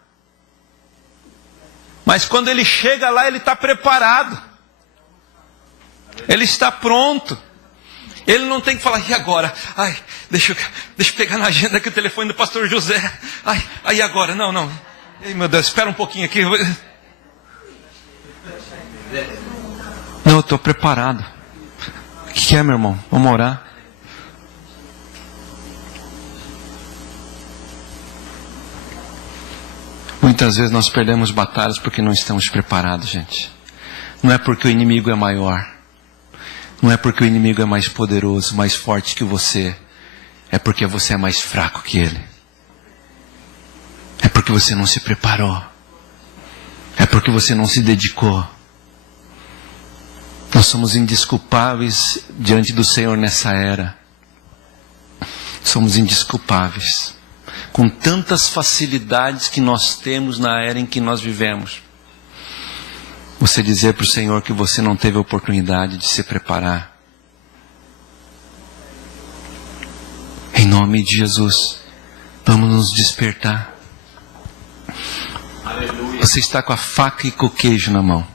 Mas quando ele chega lá, ele está preparado. Ele está pronto. Ele não tem que falar: e agora? Ai, deixa eu pegar na agenda aqui o telefone do pastor José. Ai, aí agora? Não. Ei, meu Deus, espera um pouquinho aqui. Não, eu estou preparado. O que é, meu irmão? Vamos orar. Muitas vezes nós perdemos batalhas porque não estamos preparados, gente. Não é porque o inimigo é maior. Não é porque o inimigo é mais poderoso, mais forte que você. É porque você é mais fraco que ele. É porque você não se preparou. É porque você não se dedicou. Nós somos indesculpáveis diante do Senhor nessa era. Somos indesculpáveis. Com tantas facilidades que nós temos na era em que nós vivemos. Você dizer para o Senhor que você não teve a oportunidade de se preparar. Em nome de Jesus, vamos nos despertar. Aleluia. Você está com a faca e com o queijo na mão.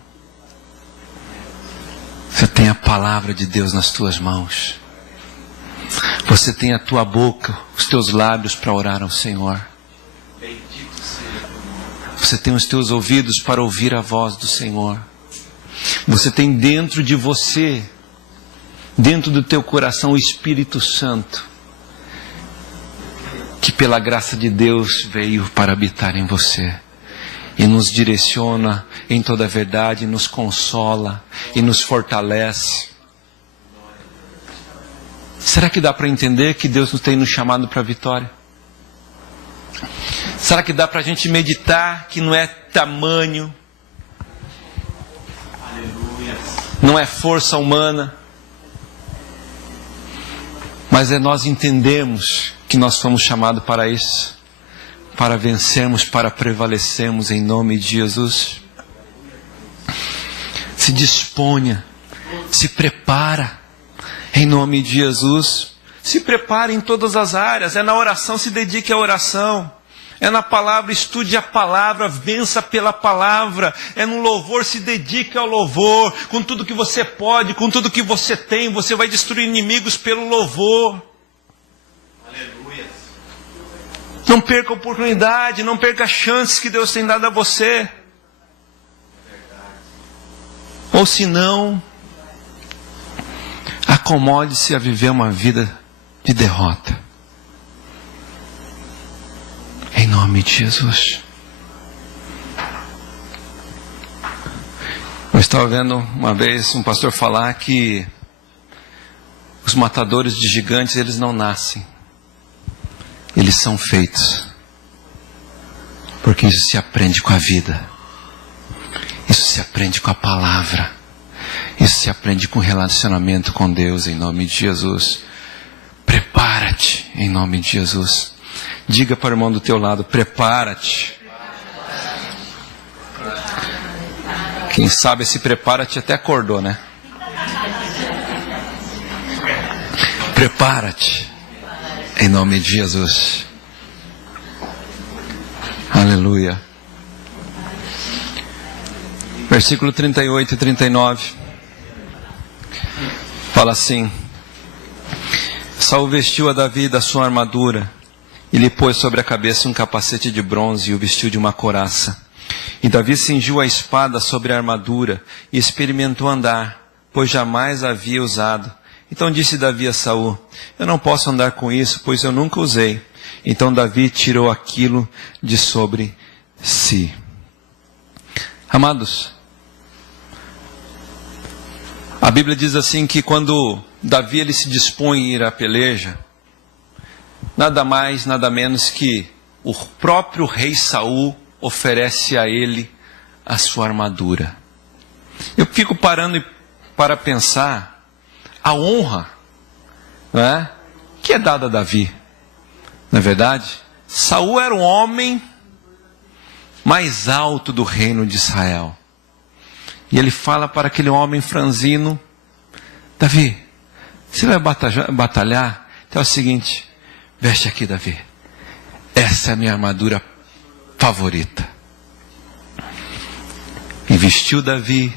Você tem a palavra de Deus nas tuas mãos. Você tem a tua boca, os teus lábios para orar ao Senhor. Você tem os teus ouvidos para ouvir a voz do Senhor. Você tem dentro de você, dentro do teu coração, o Espírito Santo, que pela graça de Deus veio para habitar em você. E nos direciona em toda a verdade, nos consola e nos fortalece. Será que dá para entender que Deus nos tem nos chamado para a vitória? Será que dá para a gente meditar que não é tamanho, não é força humana, mas é nós entendemos que nós fomos chamados para isso, para vencermos, para prevalecermos em nome de Jesus? Se disponha, se prepara em nome de Jesus. Se prepare em todas as áreas. É na oração, se dedique à oração. É na palavra, estude a palavra, vença pela palavra. É no louvor, se dedique ao louvor. Com tudo que você pode, com tudo que você tem, você vai destruir inimigos pelo louvor. Aleluia. Não perca a oportunidade, não perca as chances que Deus tem dado a você. Ou se não, acomode-se a viver uma vida de derrota. Em nome de Jesus. Eu estava vendo uma vez um pastor falar que os matadores de gigantes, eles não nascem. Eles são feitos. Porque isso se aprende com a vida. Isso se aprende com a palavra. Isso se aprende com o relacionamento com Deus, em nome de Jesus. Prepara-te, em nome de Jesus. Diga para o irmão do teu lado, prepara-te. Quem sabe esse prepara-te até acordou, né? Prepara-te, em nome de Jesus. Aleluia. Versículo 38 e 39. Fala assim: Saul vestiu a Davi da sua armadura e lhe pôs sobre a cabeça um capacete de bronze e o vestiu de uma couraça. E Davi cingiu a espada sobre a armadura e experimentou andar, pois jamais a havia usado. Então disse Davi a Saul: Eu não posso andar com isso, pois eu nunca usei. Então Davi tirou aquilo de sobre si. Amados, a Bíblia diz assim que quando Davi ele se dispõe a ir à peleja, nada mais, nada menos que o próprio rei Saul oferece a ele a sua armadura. Eu fico parando para pensar a honra, não é, que é dada a Davi. Não é verdade? Saul era o homem mais alto do reino de Israel. E ele fala para aquele homem franzino: Davi, você vai batalhar? Então é o seguinte, veste aqui, Davi. Essa é a minha armadura favorita. E vestiu Davi.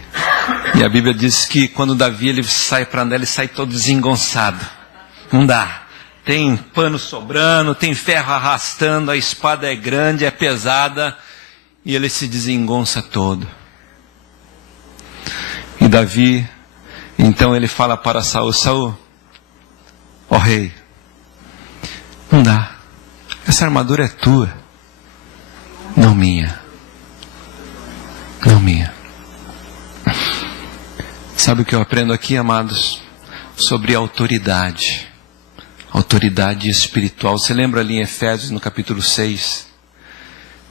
E a Bíblia diz que quando Davi ele sai para andar, ele sai todo desengonçado. Não dá. Tem pano sobrando, tem ferro arrastando, a espada é grande, é pesada. E ele se desengonça todo. E Davi, então ele fala para Saul: Saul, ó rei, não dá. Essa armadura é tua, não minha. Não minha. Sabe o que eu aprendo aqui, amados? Sobre autoridade. Autoridade espiritual. Você lembra ali em Efésios, no capítulo 6,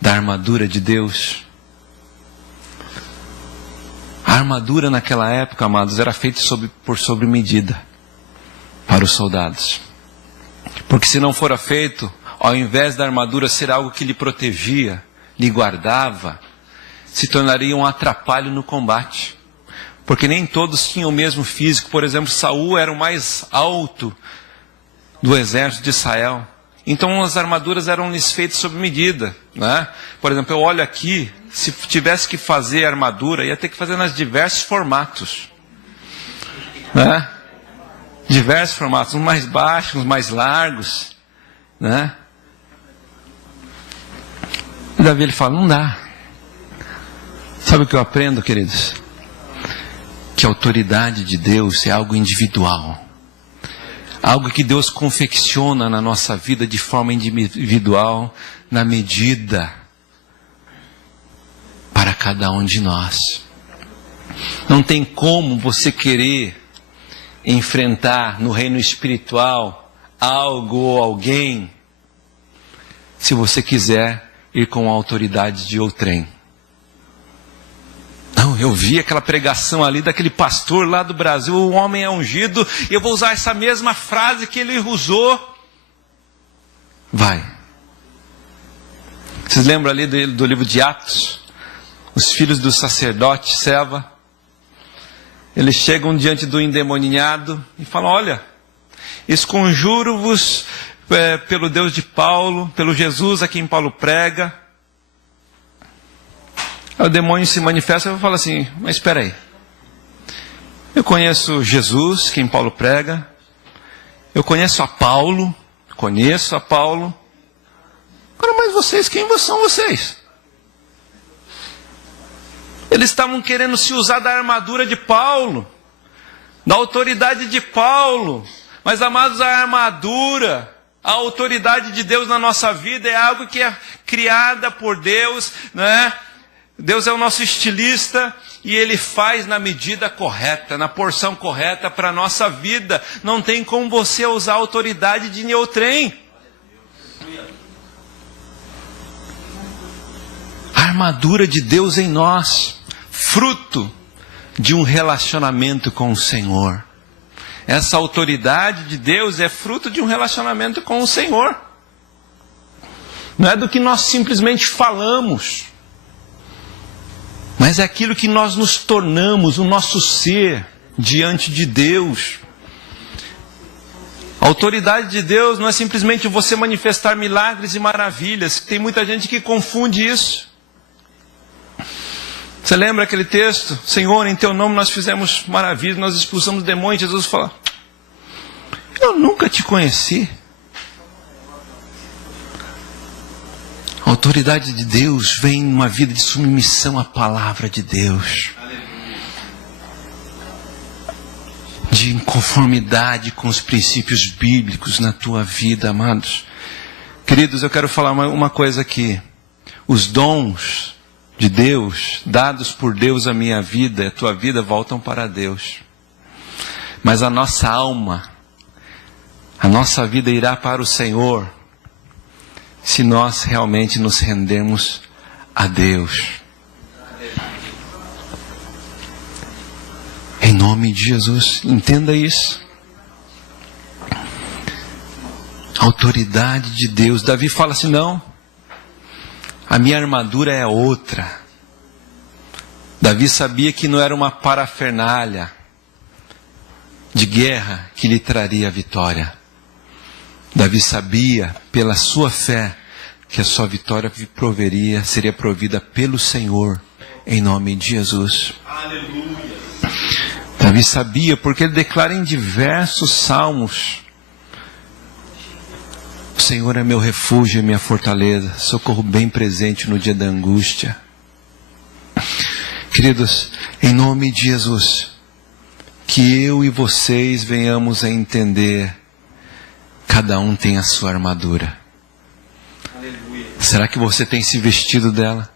da armadura de Deus? A armadura naquela época, amados, era feita por medida para os soldados. Porque se não fora feito, ao invés da armadura ser algo que lhe protegia, lhe guardava, se tornaria um atrapalho no combate. Porque nem todos tinham o mesmo físico. Por exemplo, Saul era o mais alto do exército de Israel. Então as armaduras eram-lhes feitas sob medida, né? Por exemplo, eu olho aqui, se tivesse que fazer armadura, ia ter que fazer nos diversos formatos, né? Diversos formatos, uns mais baixos, uns mais largos, né? E Davi ele fala: não dá. Sabe o que eu aprendo, queridos? Que a autoridade de Deus é algo individual. Algo que Deus confecciona na nossa vida de forma individual, na medida para cada um de nós. Não tem como você querer enfrentar no reino espiritual algo ou alguém se você quiser ir com a autoridade de outrem. Não, eu vi aquela pregação ali daquele pastor lá do Brasil, o homem é ungido, e eu vou usar essa mesma frase que ele usou. Vai. Vocês lembram ali do livro de Atos? Os filhos do sacerdote Seva, eles chegam diante do endemoniado e falam: olha, esconjuro-vos pelo Deus de Paulo, pelo Jesus a quem Paulo prega. Aí o demônio se manifesta e fala assim, mas espera aí. Eu conheço Jesus, quem Paulo prega. Eu conheço a Paulo. Agora, mas vocês, quem são vocês? Eles estavam querendo se usar da armadura de Paulo, da autoridade de Paulo. Mas, amados, a armadura, a autoridade de Deus na nossa vida é algo que é criada por Deus, né? Deus é o nosso estilista e Ele faz na medida correta, na porção correta para a nossa vida. Não tem como você usar a autoridade de outrem. A armadura de Deus em nós, fruto de um relacionamento com o Senhor. Essa autoridade de Deus é fruto de um relacionamento com o Senhor. Não é do que nós simplesmente falamos, mas é aquilo que nós nos tornamos, o nosso ser, diante de Deus. A autoridade de Deus não é simplesmente você manifestar milagres e maravilhas. Tem muita gente que confunde isso. Você lembra aquele texto? Senhor, em teu nome nós fizemos maravilhas, nós expulsamos demônios. Jesus fala, eu nunca te conheci. A autoridade de Deus vem numa vida de submissão à palavra de Deus. De conformidade com os princípios bíblicos na tua vida, amados. Queridos, eu quero falar uma coisa aqui. Os dons de Deus, dados por Deus à minha vida e à tua vida, voltam para Deus. Mas a nossa alma, a nossa vida irá para o Senhor, se nós realmente nos rendermos a Deus. Em nome de Jesus, entenda isso. Autoridade de Deus. Davi fala assim, não, a minha armadura é outra. Davi sabia que não era uma parafernália de guerra que lhe traria a vitória. Davi sabia, pela sua fé, que a sua vitória seria provida pelo Senhor, em nome de Jesus. Aleluia. Davi sabia, porque ele declara em diversos salmos, o Senhor é meu refúgio e minha fortaleza, socorro bem presente no dia da angústia. Queridos, em nome de Jesus, que eu e vocês venhamos a entender, cada um tem a sua armadura. Aleluia. Será que você tem se vestido dela?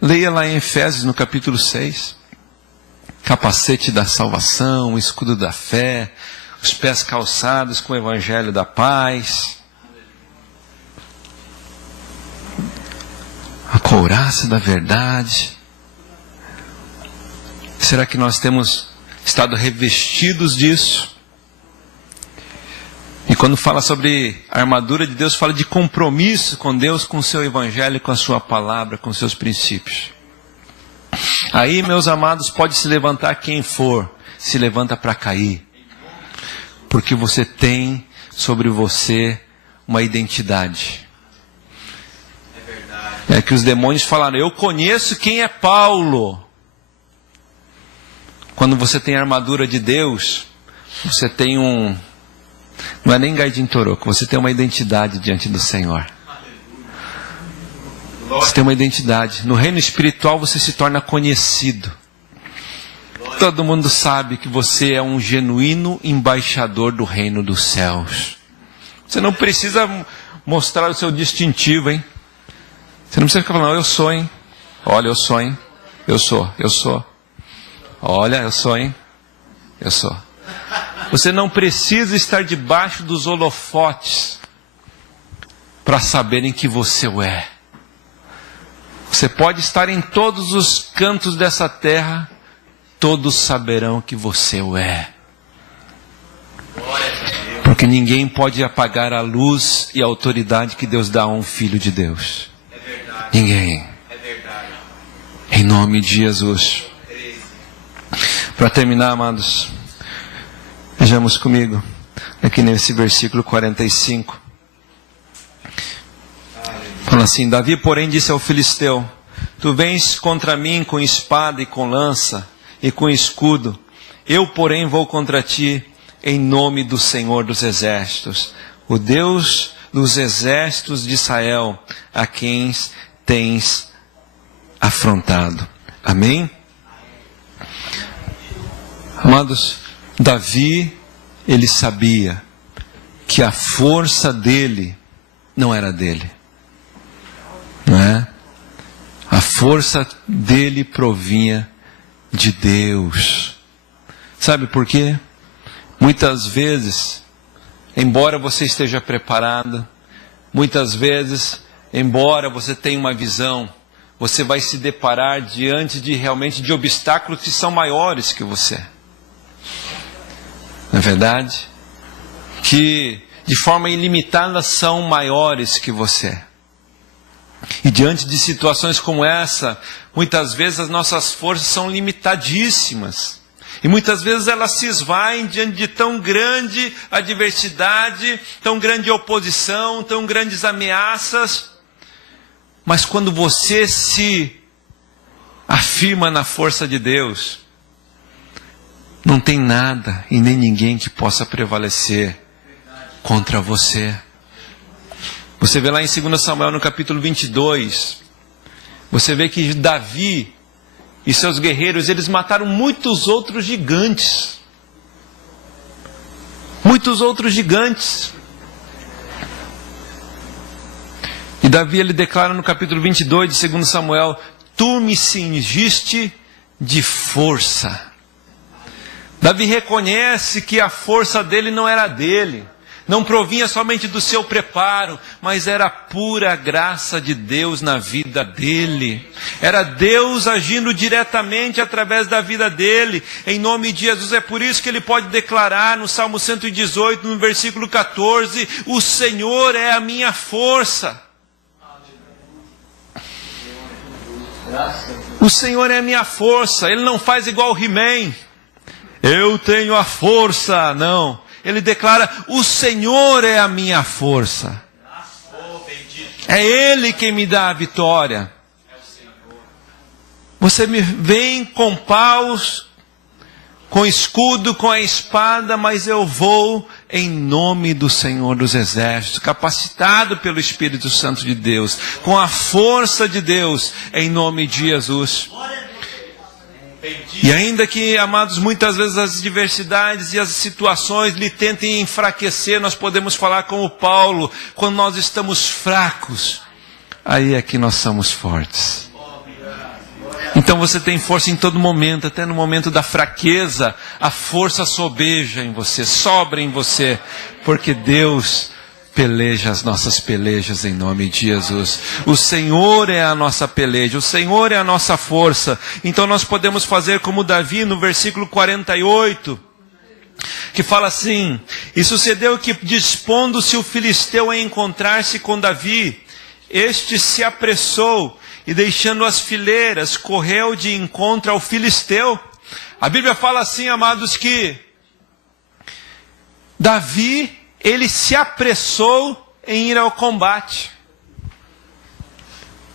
Leia lá em Efésios, no capítulo 6. Capacete da salvação, o escudo da fé, os pés calçados com o evangelho da paz, a couraça da verdade. Será que nós temos estado revestidos disso? E quando fala sobre a armadura de Deus, fala de compromisso com Deus, com o seu evangelho, com a sua palavra, com os seus princípios. Aí, meus amados, pode se levantar quem for, se levanta para cair. Porque você tem sobre você uma identidade. É verdade. É que os demônios falaram, eu conheço quem é Paulo. Quando você tem a armadura de Deus, você tem não é nem gaidinho toroco, você tem uma identidade diante do Senhor. Você tem uma identidade. No reino espiritual você se torna conhecido. Todo mundo sabe que você é um genuíno embaixador do reino dos céus. Você não precisa mostrar o seu distintivo, hein? Você não precisa ficar falando, eu sou, hein? Olha, eu sou, hein? Eu sou. Olha, eu sou, hein? Eu sou. Você não precisa estar debaixo dos holofotes para saberem que você o é. Você pode estar em todos os cantos dessa terra, todos saberão que você o é. Porque ninguém pode apagar a luz e a autoridade que Deus dá a um filho de Deus. É verdade. Ninguém. É verdade. Em nome de Jesus. Para terminar, amados, vejamos comigo, aqui nesse versículo 45. Fala assim: Davi, porém, disse ao filisteu: tu vens contra mim com espada e com lança e com escudo. Eu, porém, vou contra ti em nome do Senhor dos Exércitos, o Deus dos exércitos de Israel, a quem tens afrontado. Amém? Amados, Davi, ele sabia que a força dele não era dele, não é? A força dele provinha de Deus. Sabe por quê? Muitas vezes, embora você esteja preparado, muitas vezes, embora você tenha uma visão, você vai se deparar diante realmente de obstáculos que são maiores que você. Não é verdade? Que de forma ilimitada são maiores que você. E diante de situações como essa, muitas vezes as nossas forças são limitadíssimas. E muitas vezes elas se esvaem diante de tão grande adversidade, tão grande oposição, tão grandes ameaças. Mas quando você se afirma na força de Deus, não tem nada e nem ninguém que possa prevalecer contra você. Você vê lá em 2 Samuel no capítulo 22, você vê que Davi e seus guerreiros, eles mataram muitos outros gigantes. Muitos outros gigantes. E Davi, ele declara no capítulo 22 de 2 Samuel: tu me cingiste de força. Davi reconhece que a força dele não era dele, não provinha somente do seu preparo, mas era a pura graça de Deus na vida dele. Era Deus agindo diretamente através da vida dele, em nome de Jesus. É por isso que ele pode declarar no Salmo 118, no versículo 14, o Senhor é a minha força. O Senhor é a minha força. Ele não faz igual o He-Man: eu tenho a força. Não. Ele declara: o Senhor é a minha força. É Ele quem me dá a vitória. Você me vem com paus, com escudo, com a espada, mas eu vou em nome do Senhor dos Exércitos, capacitado pelo Espírito Santo de Deus, com a força de Deus, em nome de Jesus. E ainda que, amados, muitas vezes as adversidades e as situações lhe tentem enfraquecer, nós podemos falar como Paulo: quando nós estamos fracos, aí é que nós somos fortes. Então você tem força em todo momento, até no momento da fraqueza, a força sobeja em você, sobra em você, porque Deus peleja as nossas pelejas em nome de Jesus. O Senhor é a nossa peleja, o Senhor é a nossa força. Então nós podemos fazer como Davi no versículo 48, que fala assim: e sucedeu que, dispondo-se o filisteu a encontrar-se com Davi, este se apressou e, deixando as fileiras, correu de encontro ao filisteu. A Bíblia fala assim, amados, que Davi, ele se apressou em ir ao combate.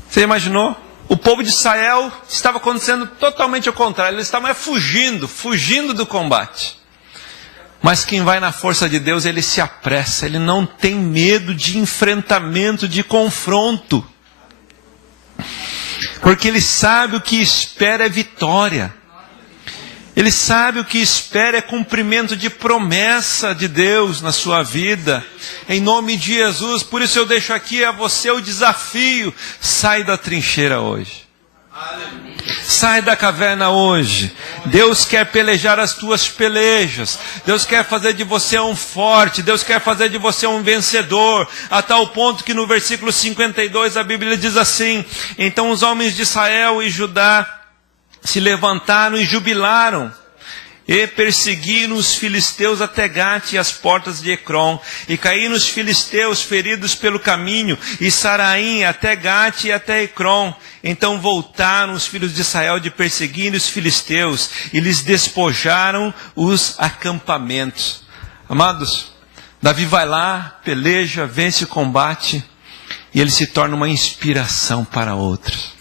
Você imaginou? O povo de Israel estava acontecendo totalmente ao contrário. Eles estavam fugindo do combate. Mas quem vai na força de Deus, ele se apressa. Ele não tem medo de enfrentamento, de confronto. Porque ele sabe o que espera é vitória. Ele sabe o que espera é cumprimento de promessa de Deus na sua vida. Em nome de Jesus. Por isso eu deixo aqui a você o desafio: sai da trincheira hoje. Sai da caverna hoje. Deus quer pelejar as tuas pelejas. Deus quer fazer de você um forte. Deus quer fazer de você um vencedor. A tal ponto que no versículo 52 a Bíblia diz assim: então os homens de Israel e Judá se levantaram e jubilaram, e perseguiram os filisteus até Gate e as portas de Ecrom, e caíram os filisteus feridos pelo caminho, e Saraim até Gate e até Ecrom. Então voltaram os filhos de Israel de perseguir os filisteus, e lhes despojaram os acampamentos. Amados, Davi vai lá, peleja, vence o combate, e ele se torna uma inspiração para outros.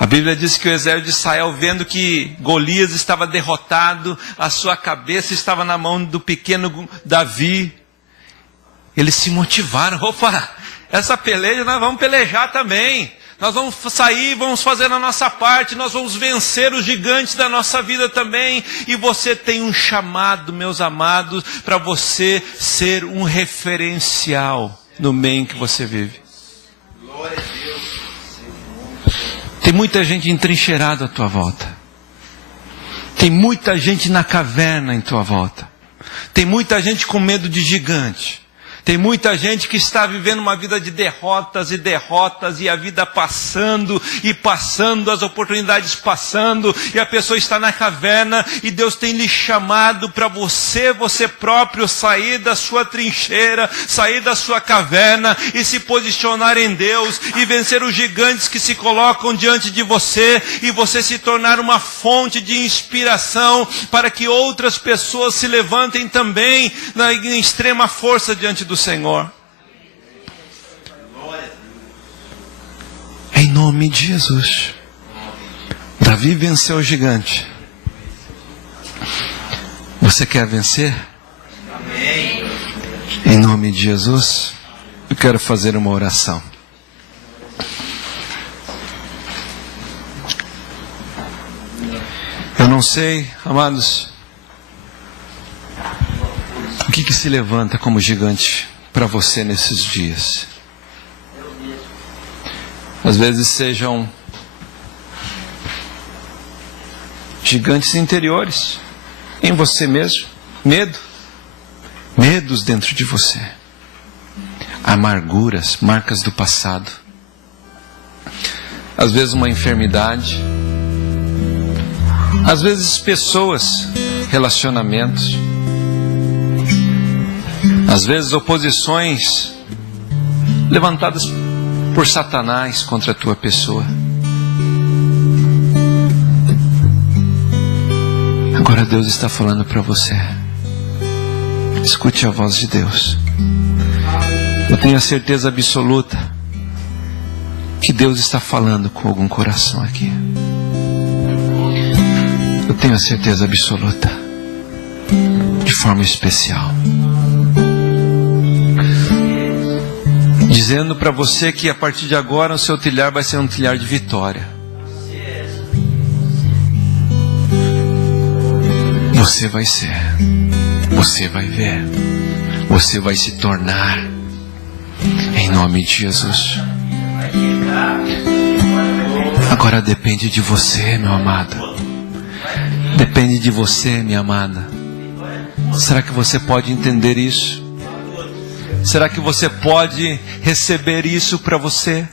A Bíblia diz que o exército de Israel, vendo que Golias estava derrotado, a sua cabeça estava na mão do pequeno Davi, eles se motivaram. Opa, essa peleja nós vamos pelejar também. Nós vamos sair, vamos fazer a nossa parte, nós vamos vencer os gigantes da nossa vida também. E você tem um chamado, meus amados, para você ser um referencial no meio em que você vive. Glória a Deus. Tem muita gente entrincheirada à tua volta. Tem muita gente na caverna em tua volta. Tem muita gente com medo de gigante. Tem muita gente que está vivendo uma vida de derrotas e derrotas, e a vida passando e passando, as oportunidades passando, e a pessoa está na caverna, e Deus tem lhe chamado para você próprio, sair da sua trincheira, sair da sua caverna, e se posicionar em Deus, e vencer os gigantes que se colocam diante de você, e você se tornar uma fonte de inspiração, para que outras pessoas se levantem também, em extrema força diante do Senhor. Em nome de Jesus. Davi venceu o gigante. Você quer vencer? Amém. Em nome de Jesus, eu quero fazer uma oração. Eu não sei, amados, o que se levanta como gigante para você nesses dias. Às vezes sejam gigantes interiores em você mesmo, medos dentro de você, amarguras, marcas do passado, às vezes uma enfermidade, às vezes pessoas, relacionamentos, às vezes oposições levantadas por Satanás contra a tua pessoa. Agora Deus está falando para você. Escute a voz de Deus. Eu tenho a certeza absoluta que Deus está falando com algum coração aqui. Eu tenho a certeza absoluta, de forma especial, dizendo para você que a partir de agora o seu trilhar vai ser um trilhar de vitória. Você vai ser, você vai ver, você vai se tornar, em nome de Jesus. Agora depende de você, meu amado. Depende de você, minha amada. Será que você pode entender isso? Será que você pode receber isso para você?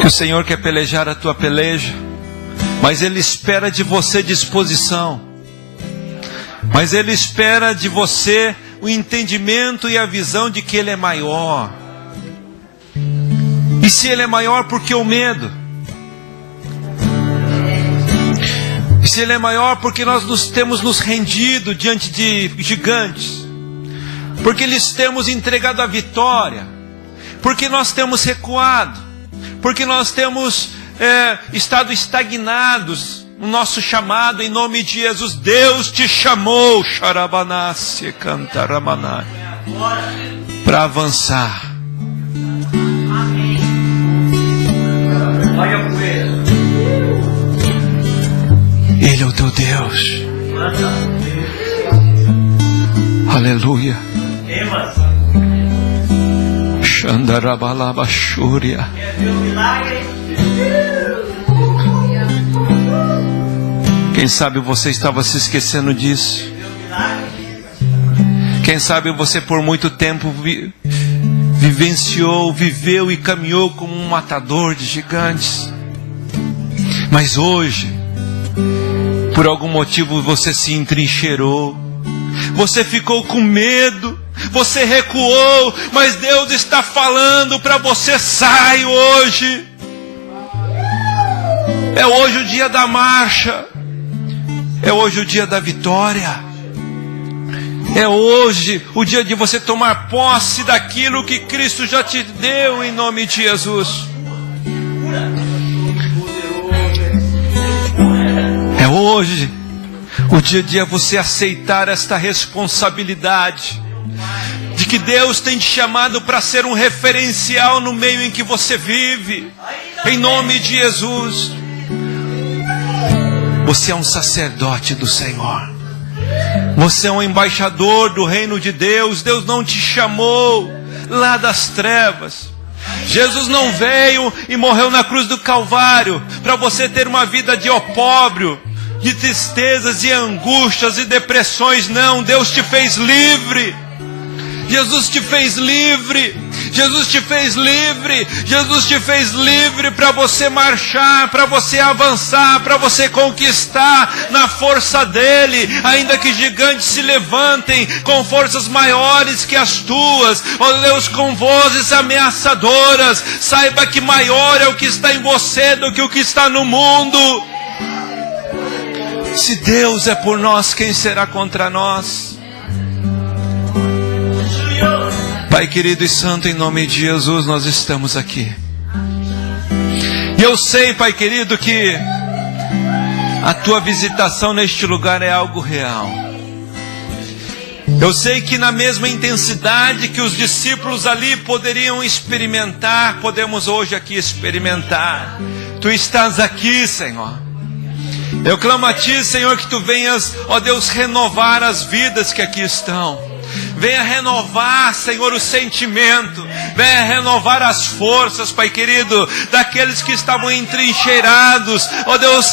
Que o Senhor quer pelejar a tua peleja, mas Ele espera de você disposição. Mas Ele espera de você o entendimento e a visão de que Ele é maior. E se Ele é maior, por que o medo? E se Ele é maior, porque nós temos nos rendido diante de gigantes? Porque lhes temos entregado a vitória, porque nós temos recuado, porque nós temos estado estagnados no nosso chamado. Em nome de Jesus, Deus te chamou, Xarabanassi Cantaramanai, para avançar. Ele é o teu Deus. Aleluia. Xandarabalabashúria. Quem sabe você estava se esquecendo disso. Quem sabe você por muito tempo viveu e caminhou como um matador de gigantes. Mas hoje, por algum motivo você se entrincheirou. Você ficou com medo, você recuou, mas Deus está falando para você: sai hoje. É hoje o dia da marcha, é hoje o dia da vitória. É hoje o dia de você tomar posse daquilo que Cristo já te deu, em nome de Jesus. É hoje o dia de você aceitar esta responsabilidade de que Deus tem te chamado para ser um referencial no meio em que você vive, em nome de Jesus. Você é um sacerdote do Senhor. Você é um embaixador do reino de Deus. Deus não te chamou lá das trevas. Jesus não veio e morreu na cruz do Calvário para você ter uma vida de opróbrio, de tristezas e angústias e depressões. Não, Deus te fez livre. Jesus te fez livre. Jesus te fez livre. Jesus te fez livre para você marchar, para você avançar, para você conquistar na força dele. Ainda que gigantes se levantem com forças maiores que as tuas, ó Deus, com vozes ameaçadoras, saiba que maior é o que está em você do que o que está no mundo. Se Deus é por nós, quem será contra nós? Pai querido e santo, em nome de Jesus, nós estamos aqui. E eu sei, Pai querido, que a Tua visitação neste lugar é algo real. Eu sei que na mesma intensidade que os discípulos ali poderiam experimentar, podemos hoje aqui experimentar. Tu estás aqui, Senhor. Eu clamo a Ti, Senhor, que Tu venhas, ó Deus, renovar as vidas que aqui estão. Venha renovar, Senhor, o sentimento. Venha renovar as forças, Pai querido, daqueles que estavam entrincheirados, ó Deus,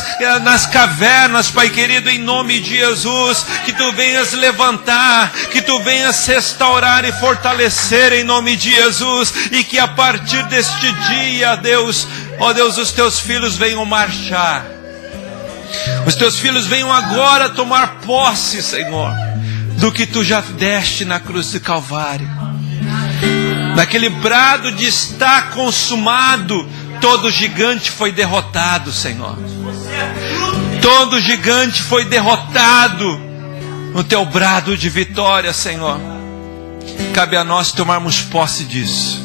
nas cavernas, Pai querido, em nome de Jesus. Que Tu venhas levantar, que Tu venhas restaurar e fortalecer em nome de Jesus. E que a partir deste dia, Deus, ó Deus, os Teus filhos venham marchar. Os Teus filhos venham agora tomar posse, Senhor, do que Tu já deste na cruz do Calvário. Naquele brado de está consumado, todo gigante foi derrotado, Senhor. Todo gigante foi derrotado no Teu brado de vitória, Senhor. Cabe a nós tomarmos posse disso.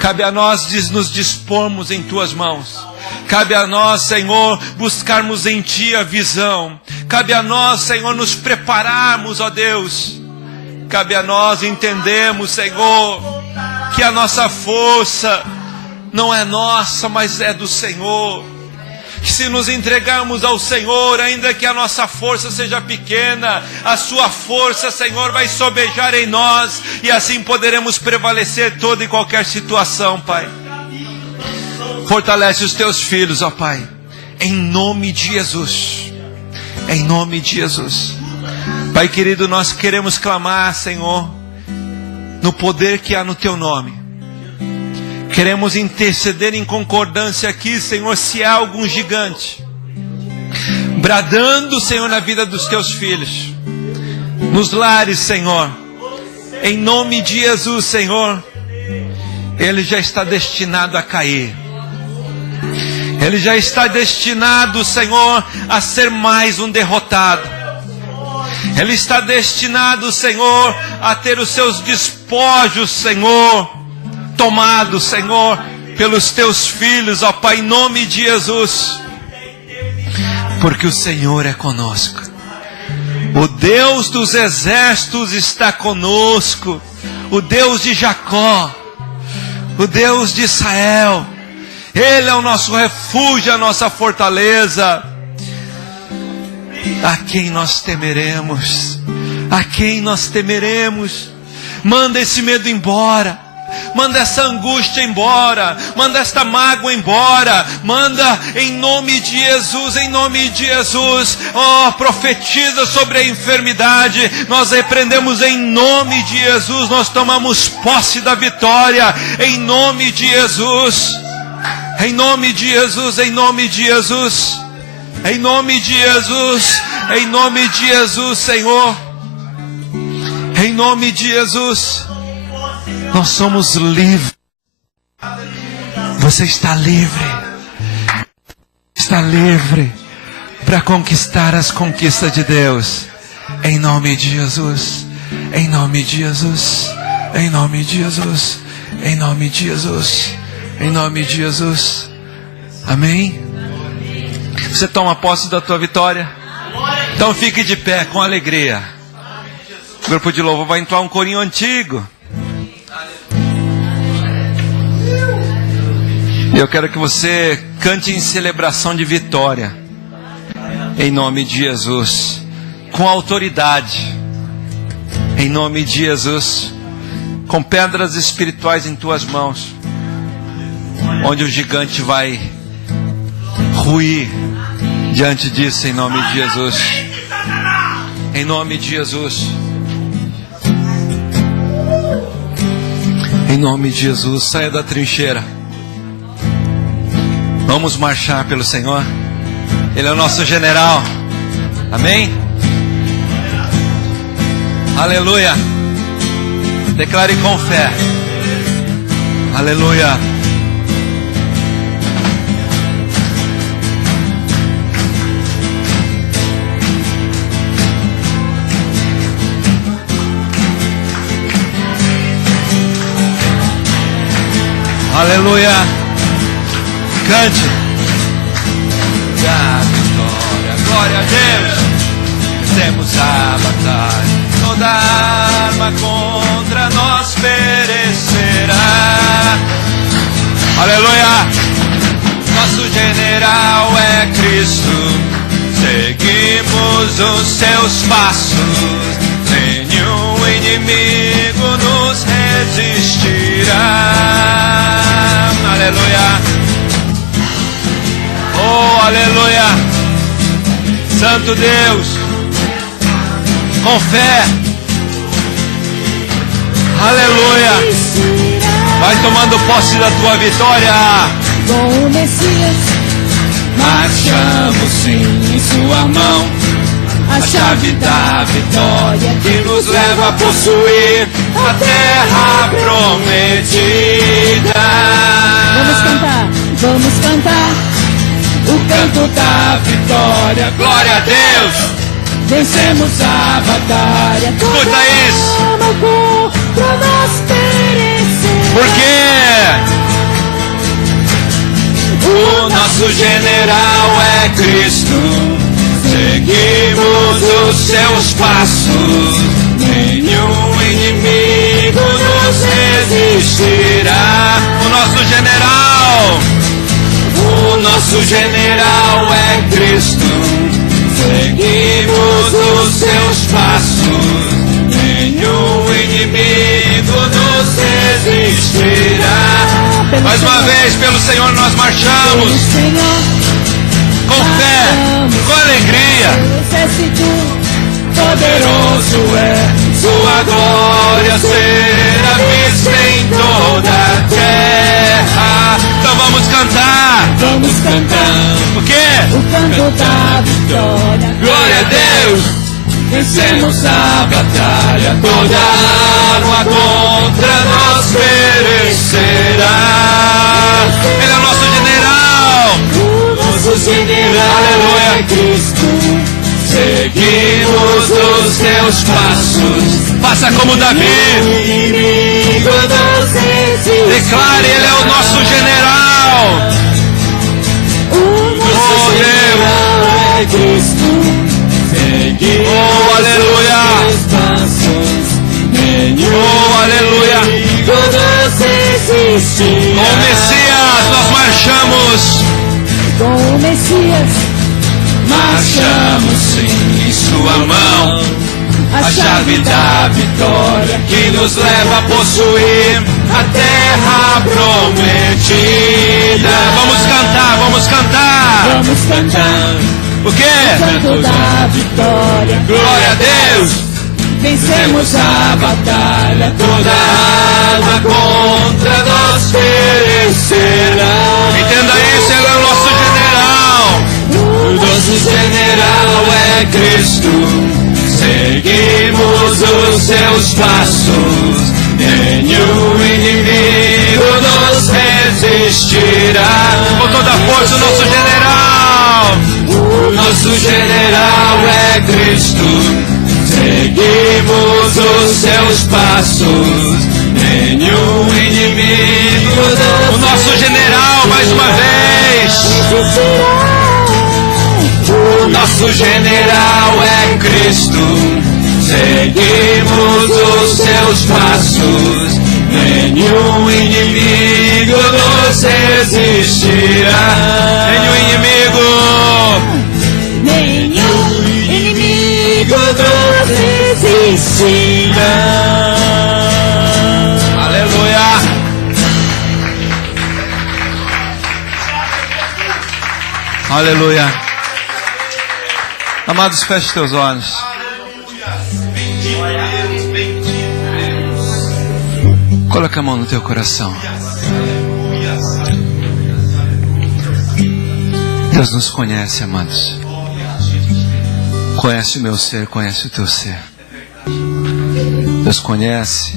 Cabe a nós nos dispormos em Tuas mãos. Cabe a nós, Senhor, buscarmos em Ti a visão. Cabe a nós, Senhor, nos prepararmos, ó Deus. Cabe a nós entendermos, Senhor, que a nossa força não é nossa, mas é do Senhor. Que se nos entregarmos ao Senhor, ainda que a nossa força seja pequena, a Sua força, Senhor, vai sobejar em nós. E assim poderemos prevalecer toda e qualquer situação, Pai. Fortalece os Teus filhos, ó Pai, em nome de Jesus. Em nome de Jesus. Pai querido, nós queremos clamar, Senhor, no poder que há no Teu nome. Queremos interceder em concordância aqui, Senhor, se há algum gigante bradando, Senhor, na vida dos Teus filhos, nos lares, Senhor, em nome de Jesus, Senhor, ele já está destinado a cair. Ele já está destinado, Senhor, a ser mais um derrotado. Ele está destinado, Senhor, a ter os seus despojos, Senhor, tomados, Senhor, pelos Teus filhos, ó Pai, em nome de Jesus. Porque o Senhor é conosco. O Deus dos exércitos está conosco. O Deus de Jacó, o Deus de Israel. Ele é o nosso refúgio, a nossa fortaleza. A quem nós temeremos? A quem nós temeremos? Manda esse medo embora. Manda essa angústia embora. Manda esta mágoa embora. Manda em nome de Jesus, em nome de Jesus. Oh, profetiza sobre a enfermidade. Nós repreendemos em nome de Jesus. Nós tomamos posse da vitória em nome de Jesus. Em nome de Jesus, em nome de Jesus, em nome de Jesus, em nome de Jesus, Senhor, em nome de Jesus, nós somos livres. Você está livre para conquistar as conquistas de Deus, em nome de Jesus. Em nome de Jesus. Em nome de Jesus. Em nome de Jesus. Em nome de Jesus. Amém? Você toma posse da tua vitória? Então fique de pé com alegria. O grupo de louvor vai entoar um corinho antigo. E eu quero que você cante em celebração de vitória. Em nome de Jesus. Com autoridade. Em nome de Jesus. Com pedras espirituais em tuas mãos. Onde o gigante vai ruir diante disso, em nome de Jesus. Em nome de Jesus. Em nome de Jesus. Saia da trincheira. Vamos marchar pelo Senhor. Ele é o nosso general. Amém? Aleluia. Declare com fé. Aleluia. Aleluia. Cante. Da vitória. Glória a Deus. Vencemos a batalha. Toda arma contra nós perecerá. Aleluia. Nosso general é Cristo. Seguimos os seus passos. Nenhum inimigo nos resistirá. Aleluia. Oh, aleluia. Santo Deus. Com fé. Aleluia. Vai tomando posse da tua vitória. Com o Messias marchamos sim em sua mão. A chave da vitória que nos leva a possuir a terra prometida. Vamos cantar o canto da vitória. Glória a Deus. Vencemos a batalha. Escuta isso. Pra nós perecer. Por quê? O nosso general é Cristo. Seguimos os seus passos. Nenhum inimigo nos resistirá. O nosso general é Cristo. Seguimos os seus passos. Nenhum inimigo nos resistirá. Mais uma vez, pelo Senhor nós marchamos. Com fé, com alegria. Poderoso é, sua glória será vista em toda a terra. Então vamos cantar. Vamos cantar. O quê? O canto da vitória. Glória a Deus. Vencemos a batalha. Toda arma contra nós perecerá. Ele é o nosso general. Nosso general, aleluia, é Cristo. Seguimos os teus passos. Faça como Davi. Declare, ele é o nosso general. O nosso general é Cristo. Oh, aleluia. Oh, aleluia. Com o Messias nós marchamos. Com o Messias marchamos sim em sua mão. A chave da vitória que nos leva a possuir a terra prometida. Vamos cantar, vamos cantar. Vamos cantar. O quê? O canto da vitória. Glória a Deus. Vencemos a batalha. Toda arma contra nós perecerá. Entenda isso, ele é o nosso general. O nosso general é Cristo. Seguimos os seus passos. Nenhum inimigo nos resistirá. Com toda a força, o nosso general. O nosso general é Cristo. Seguimos seguimos os seus passos, nenhum inimigo. O nosso general, mais uma vez. O nosso general é Cristo. Seguimos os seus passos, nenhum inimigo nos resistirá. Nenhum inimigo nos resistirá. Aleluia. Aleluia. Amados, feche teus olhos. Coloca a mão no teu coração. Deus nos conhece, amados. Conhece o meu ser, conhece o teu ser. Deus conhece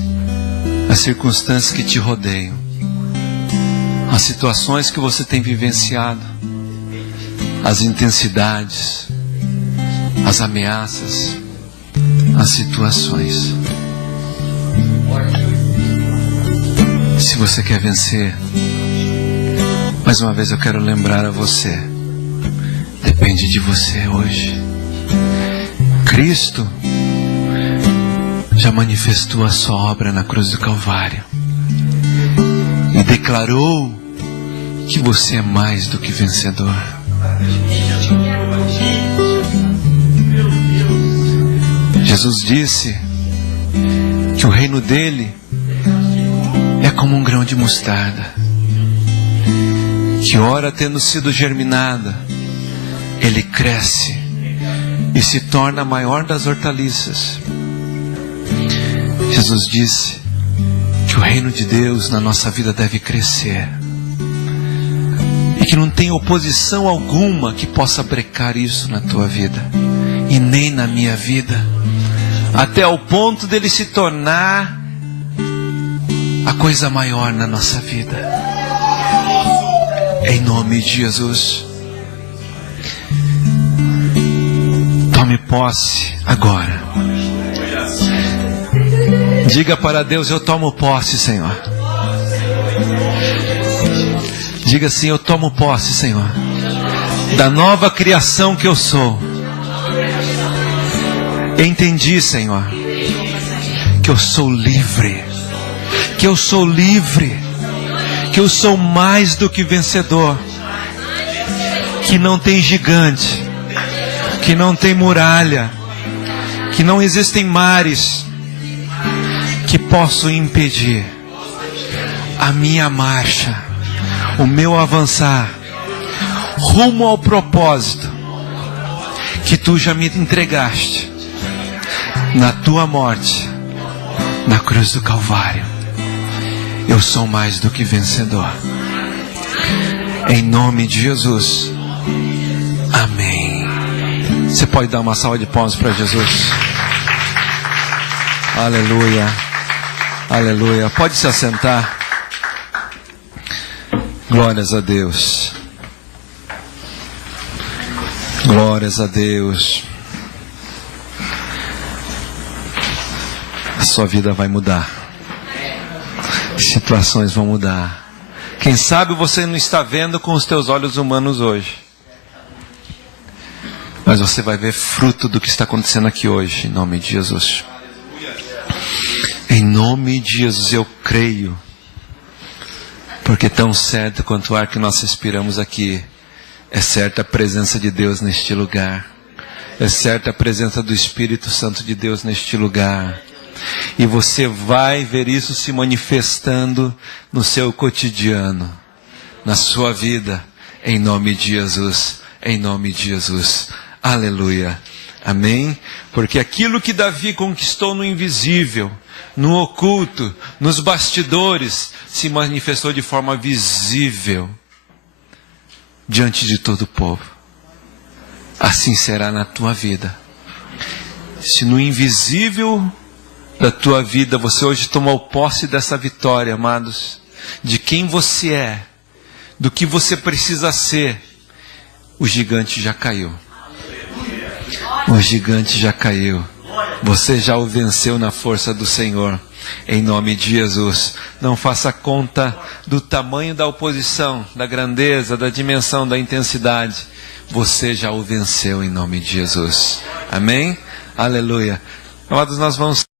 as circunstâncias que te rodeiam, as situações que você tem vivenciado, as intensidades, as ameaças, as situações. Se você quer vencer, mais uma vez eu quero lembrar a você, depende de você hoje. Cristo já manifestou a sua obra na cruz do Calvário e declarou que você é mais do que vencedor. Jesus disse que o reino dele é como um grão de mostarda, que ora tendo sido germinada, ele cresce e se torna a maior das hortaliças. Jesus disse que o reino de Deus na nossa vida deve crescer e que não tem oposição alguma que possa brecar isso na tua vida e nem na minha vida, até o ponto dele se tornar a coisa maior na nossa vida. Em nome de Jesus, tome posse agora. Diga para Deus: eu tomo posse, Senhor. Diga assim: eu tomo posse, Senhor, da nova criação que eu sou. Entendi, Senhor, que eu sou livre, que eu sou livre, que eu sou mais do que vencedor, que não tem gigante, que não tem muralha, que não existem mares que possam impedir a minha marcha, o meu avançar rumo ao propósito que tu já me entregaste na tua morte, na cruz do Calvário. Eu sou mais do que vencedor. Em nome de Jesus. Amém. Você pode dar uma salva de palmas para Jesus? Aleluia. Aleluia. Pode se assentar. Glórias a Deus. Glórias a Deus. A sua vida vai mudar. Situações vão mudar. Quem sabe você não está vendo com os teus olhos humanos hoje, mas você vai ver fruto do que está acontecendo aqui hoje, em nome de Jesus. Em nome de Jesus eu creio, porque tão certo quanto o ar que nós respiramos aqui, é certa a presença de Deus neste lugar, é certa a presença do Espírito Santo de Deus neste lugar. E você vai ver isso se manifestando no seu cotidiano, na sua vida, em nome de Jesus, em nome de Jesus. Aleluia. Amém? Porque aquilo que Davi conquistou no invisível, no oculto, nos bastidores, se manifestou de forma visível diante de todo o povo. Assim será na tua vida. Se no invisível da tua vida você hoje tomou posse dessa vitória, amados, de quem você é, do que você precisa ser, o gigante já caiu. O gigante já caiu. Você já o venceu na força do Senhor. Em nome de Jesus. Não faça conta do tamanho da oposição, da grandeza, da dimensão, da intensidade. Você já o venceu em nome de Jesus. Amém? Aleluia. Amados, nós vamos